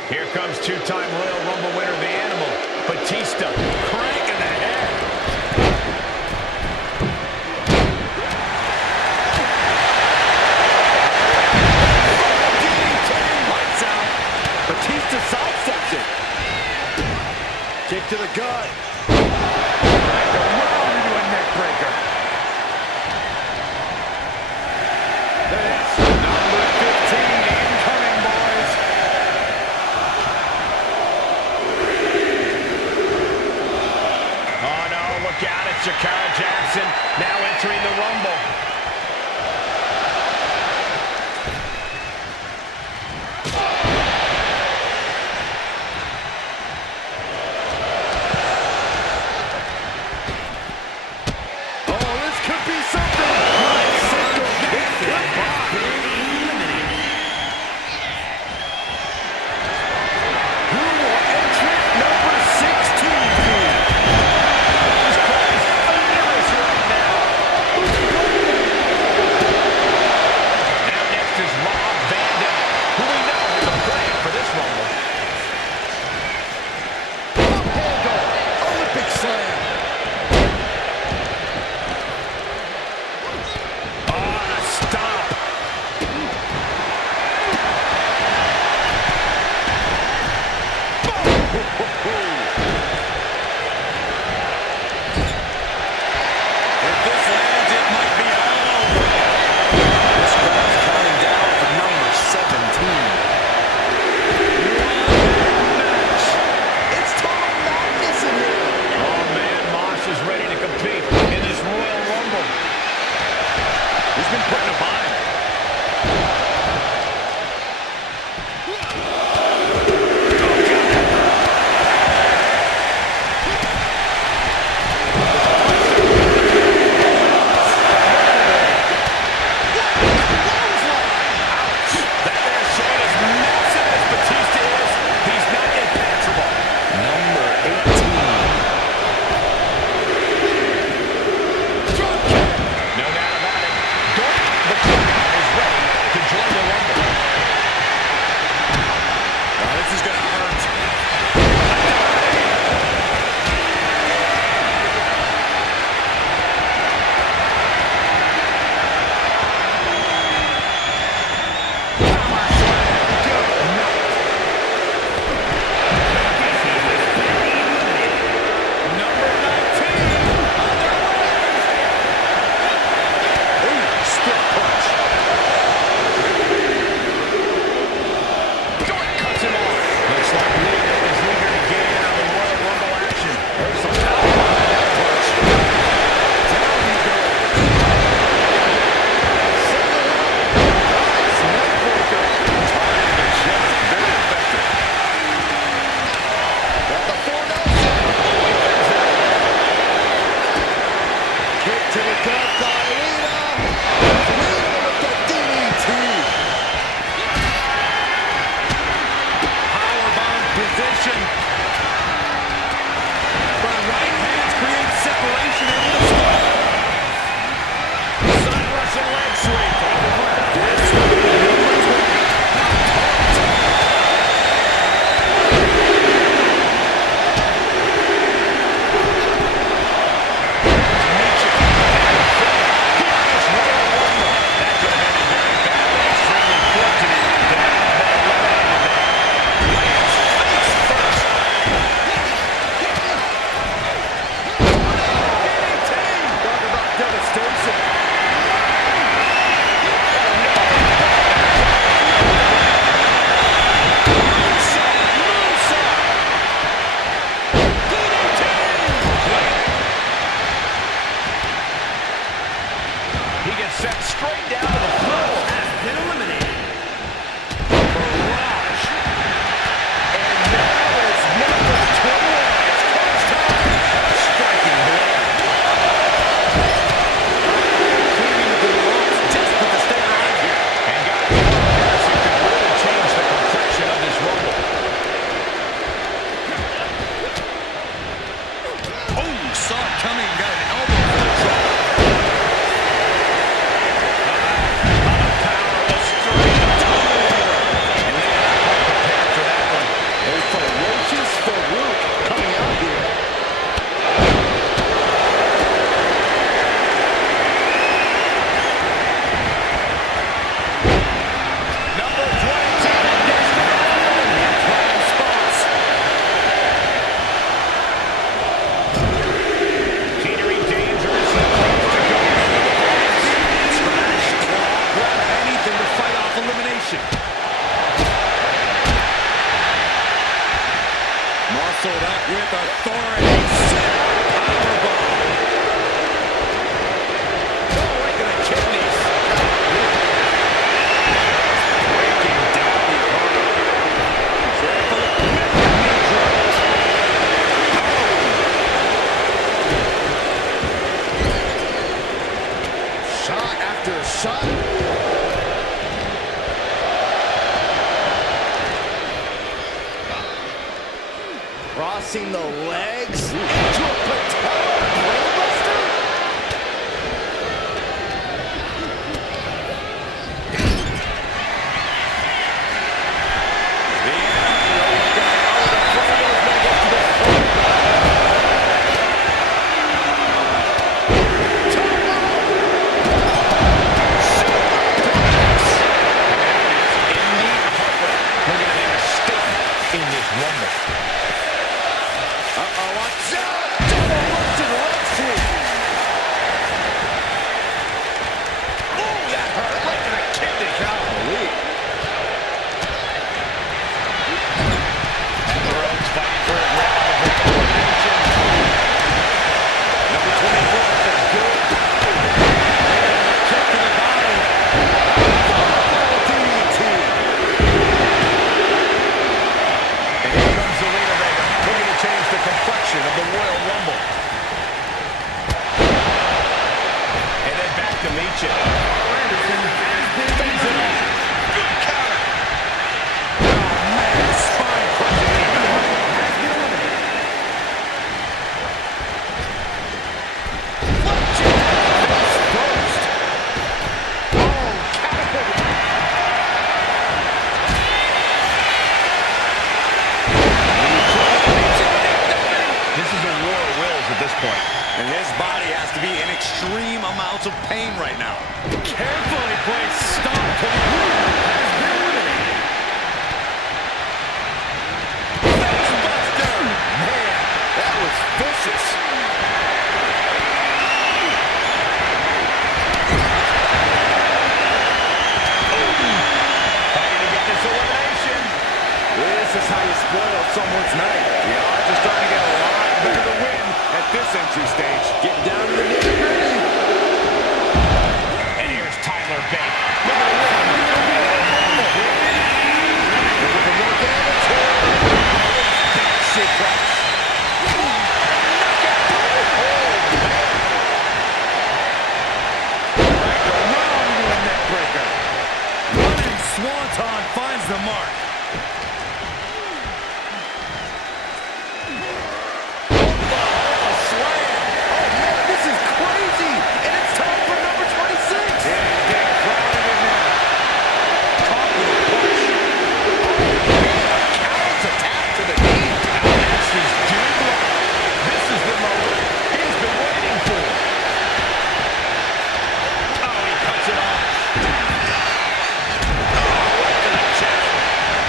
Here comes two-time Royal Rumble winner, the Animal, Batista, cranking the hair. Lights out. Batista sidesteps it. Kick to the gut. Around into a neck breaker. That's number 15 incoming, boys. Oh no, look out, it's Jakara Jackson now entering the Rumble. wrestled up with authority. Powerbomb. Oh, right to the kidneys. Breaking down the opponent. Shot after shot. Crossing the legs into a patella brainbuster. In this Rumble. Uh-oh, watch out! Double Russian leg sweep. Oh, that hurt right to the kidney. Golly. And the Rhodes fighting for a grab on the brink of elimination. Number 24 is good. Kick to the body. DDT. And here comes the leader Vega, looking to change the complexion of the Royal Rumble. And then back to Meechin. Anderson has been Fades it off. Good counter. Man, spine crushing. has been eliminated. Face first. Oh, catapult. This is a war of wills at this point. And his body has to be in extreme amounts of pain right now. Carefully placed stomp to the Has been eliminated. facebuster. Man, that was vicious. Fighting to get this elimination. This is how you spoil someone's night. The odds are starting to get a lot better to win at this entry stage. Get down to the nitty-gritty. And here's Tyler Bate. Looking to win. Looking for more damage. Big suplex. Running Swanton finds the mark. This is crazy. And it's time for number 26. Counterattack to the knee. Now this is Duke Live. This is the moment he's been waiting for. Oh, he cuts it off. Oh, right to the chest.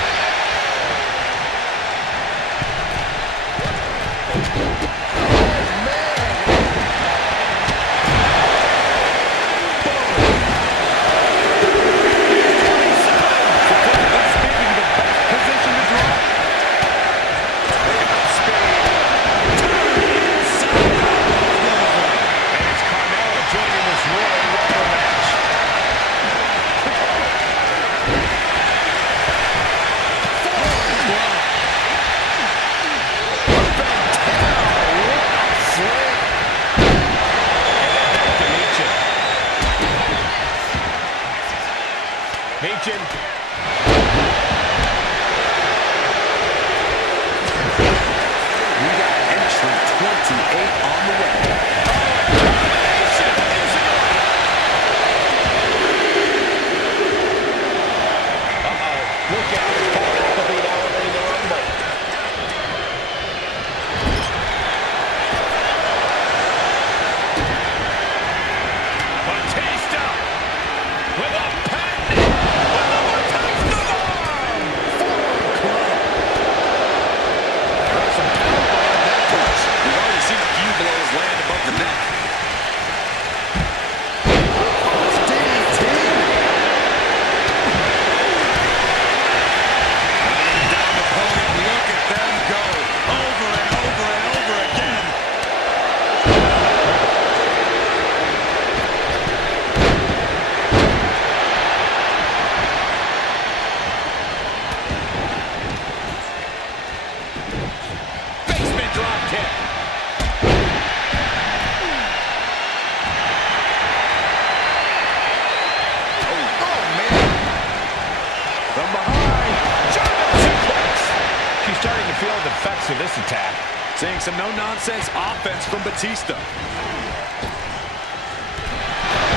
starting to feel the effects of this attack. Seeing some no-nonsense offense from Batista.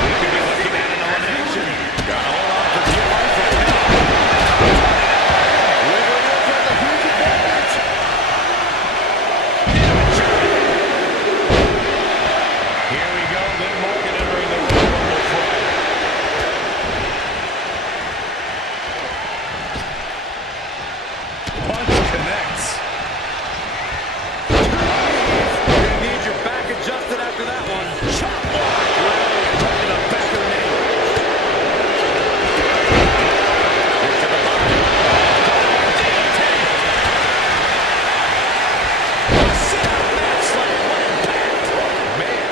We could be looking at an elimination. Gotta hold on for dear life right now. Wiggling looks like a huge advantage. Here we go, Liv Morgan entering the Royal Rumble fray. Punch connects. You're gonna need your back adjusted after that one. Chop block. Right to the back of the knee. Into the body. DDT. Sit-out mat slam. What impact. Man.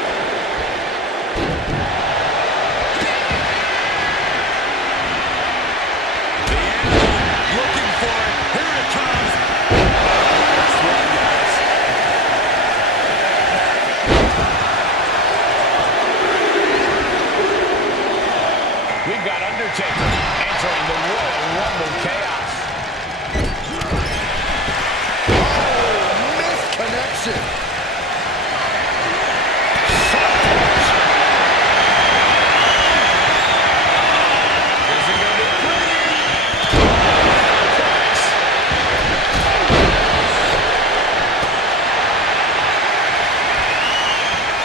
The animal looking for it. Here it comes. That's one, guys. We've got Undertaker entering the Royal Rumble chaos. Oh, missed connection. Isn't gonna be pretty.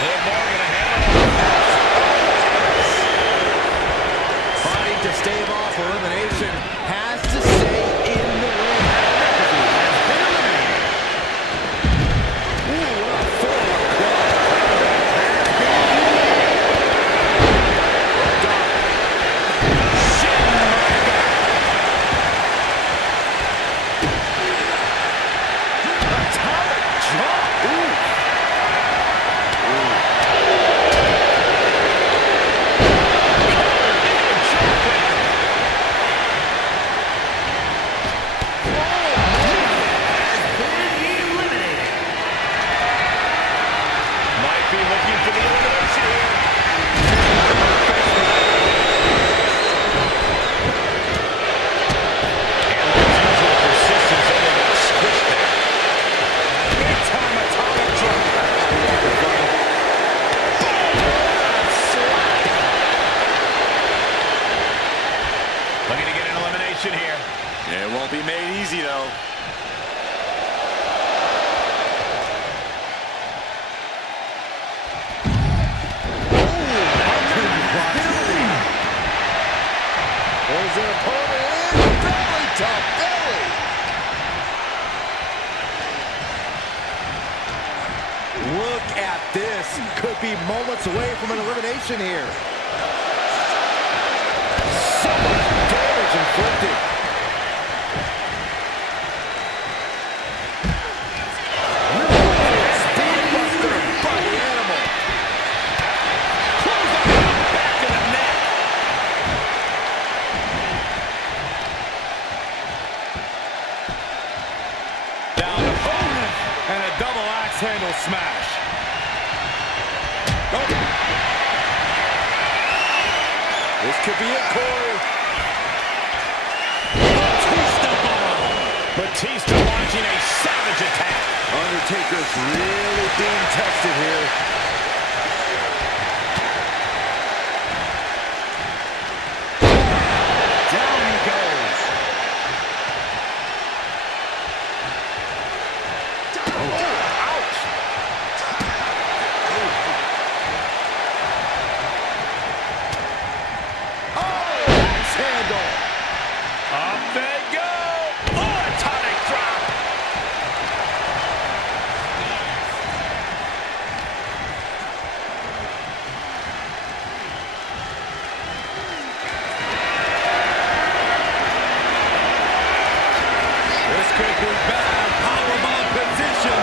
Liv Morgan ahead of him. Fighting to stave off elimination, has to stay in the ring. Ooh, what a forward club. Atomic drop. Ooh. Might be looking for the elimination here. And with his usual persistence, only got squished there. Big time atomic drop. Looking to get an elimination here. It won't be made easy, though. There's an opponent in belly to belly. Look at this. Could be moments away from an elimination here. So much damage inflicted. Speedbuster by the animal. Back of the neck. Down to boom. And a double axe handle smash. Oh. This could be it, Corey. Batista bomb. Batista launching a savage attack. Undertaker's really being tested here. Down he goes. Oh, ouch. Oh, axe handle. Up they go. Oh, atomic drop. This could be bad. Powerbomb position.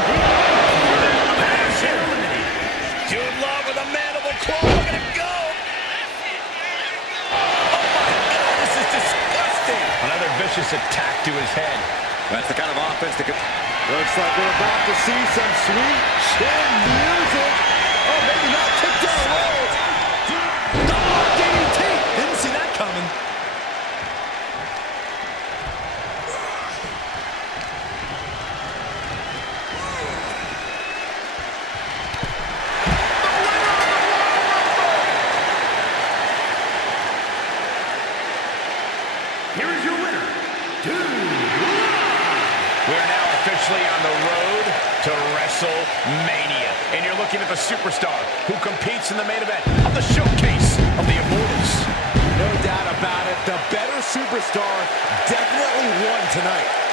Jude Love with a mandible claw. Look at him go. Oh, my God. This is disgusting. Another vicious attack to his head. That's the kind of offense that could... Looks like we're about to see some sweet chin music. Oh, maybe not. Kick down low. Oh, DDT. Didn't see that coming. officially on the road to WrestleMania. And you're looking at the superstar who competes in the main event of the showcase of the Immortals. No doubt about it. The better superstar definitely won tonight.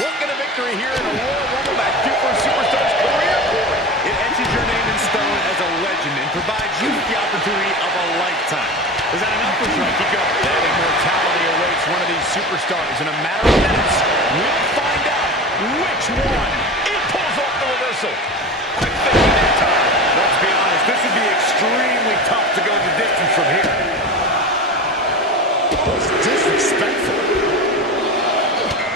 What can a victory here in a Royal Rumble match do for a superstar's career, Corey? It etches your name in stone as a legend and provides you with the opportunity of a lifetime. Is that enough for you? Keep going. That immortality awaits one of these superstars in a matter of minutes. We'll find out which one. It pulls off the reversal. Quick thinking that time. Let's be honest, this would be extremely tough to go the distance from here. It's disrespectful.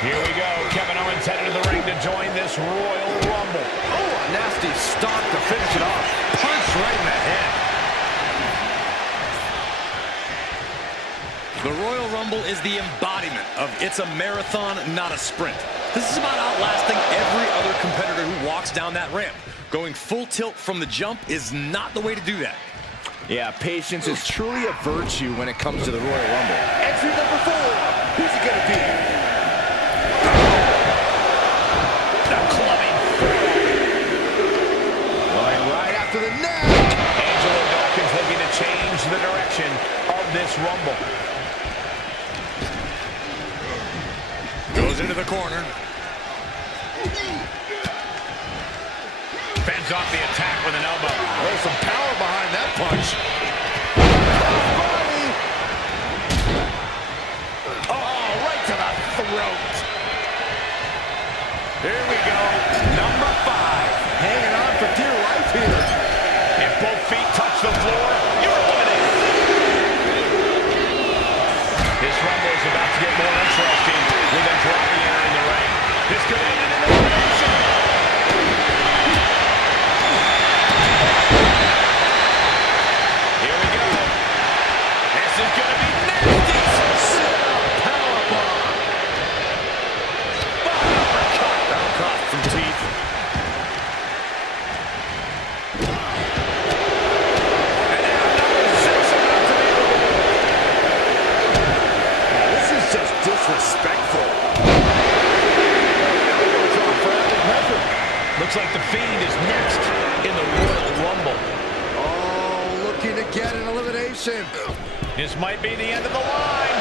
Here we go. Kevin Owens headed to the ring to join this Royal Rumble. Oh, a nasty stomp to finish it off. Punch right in the head. The Royal Rumble is the embodiment of it's a marathon, not a sprint. This is about outlasting every other competitor who walks down that ramp. Going full tilt from the jump is not the way to do that. Yeah, patience is truly a virtue when it comes to the Royal Rumble. Entry number 4. Who's it going to be? The clubbing Going right after the neck. Angelo Dawkins looking to change the direction of this Rumble. Goes into the corner. Fends off the attack with an elbow. There's some power behind that punch. Oh, right to the throat. Here we go. Number 5. Hanging on for dear life here. If both feet touch the floor, you're eliminated. This Rumble is about to get more interesting with them dropping her in the ring. This could end in an elimination. Here we go. This is going to be nasty. Powerbomb. Uppercut. Uppercut Looks like the Fiend is next in the Royal Rumble. Oh, looking to get an elimination. This might be the end of the line.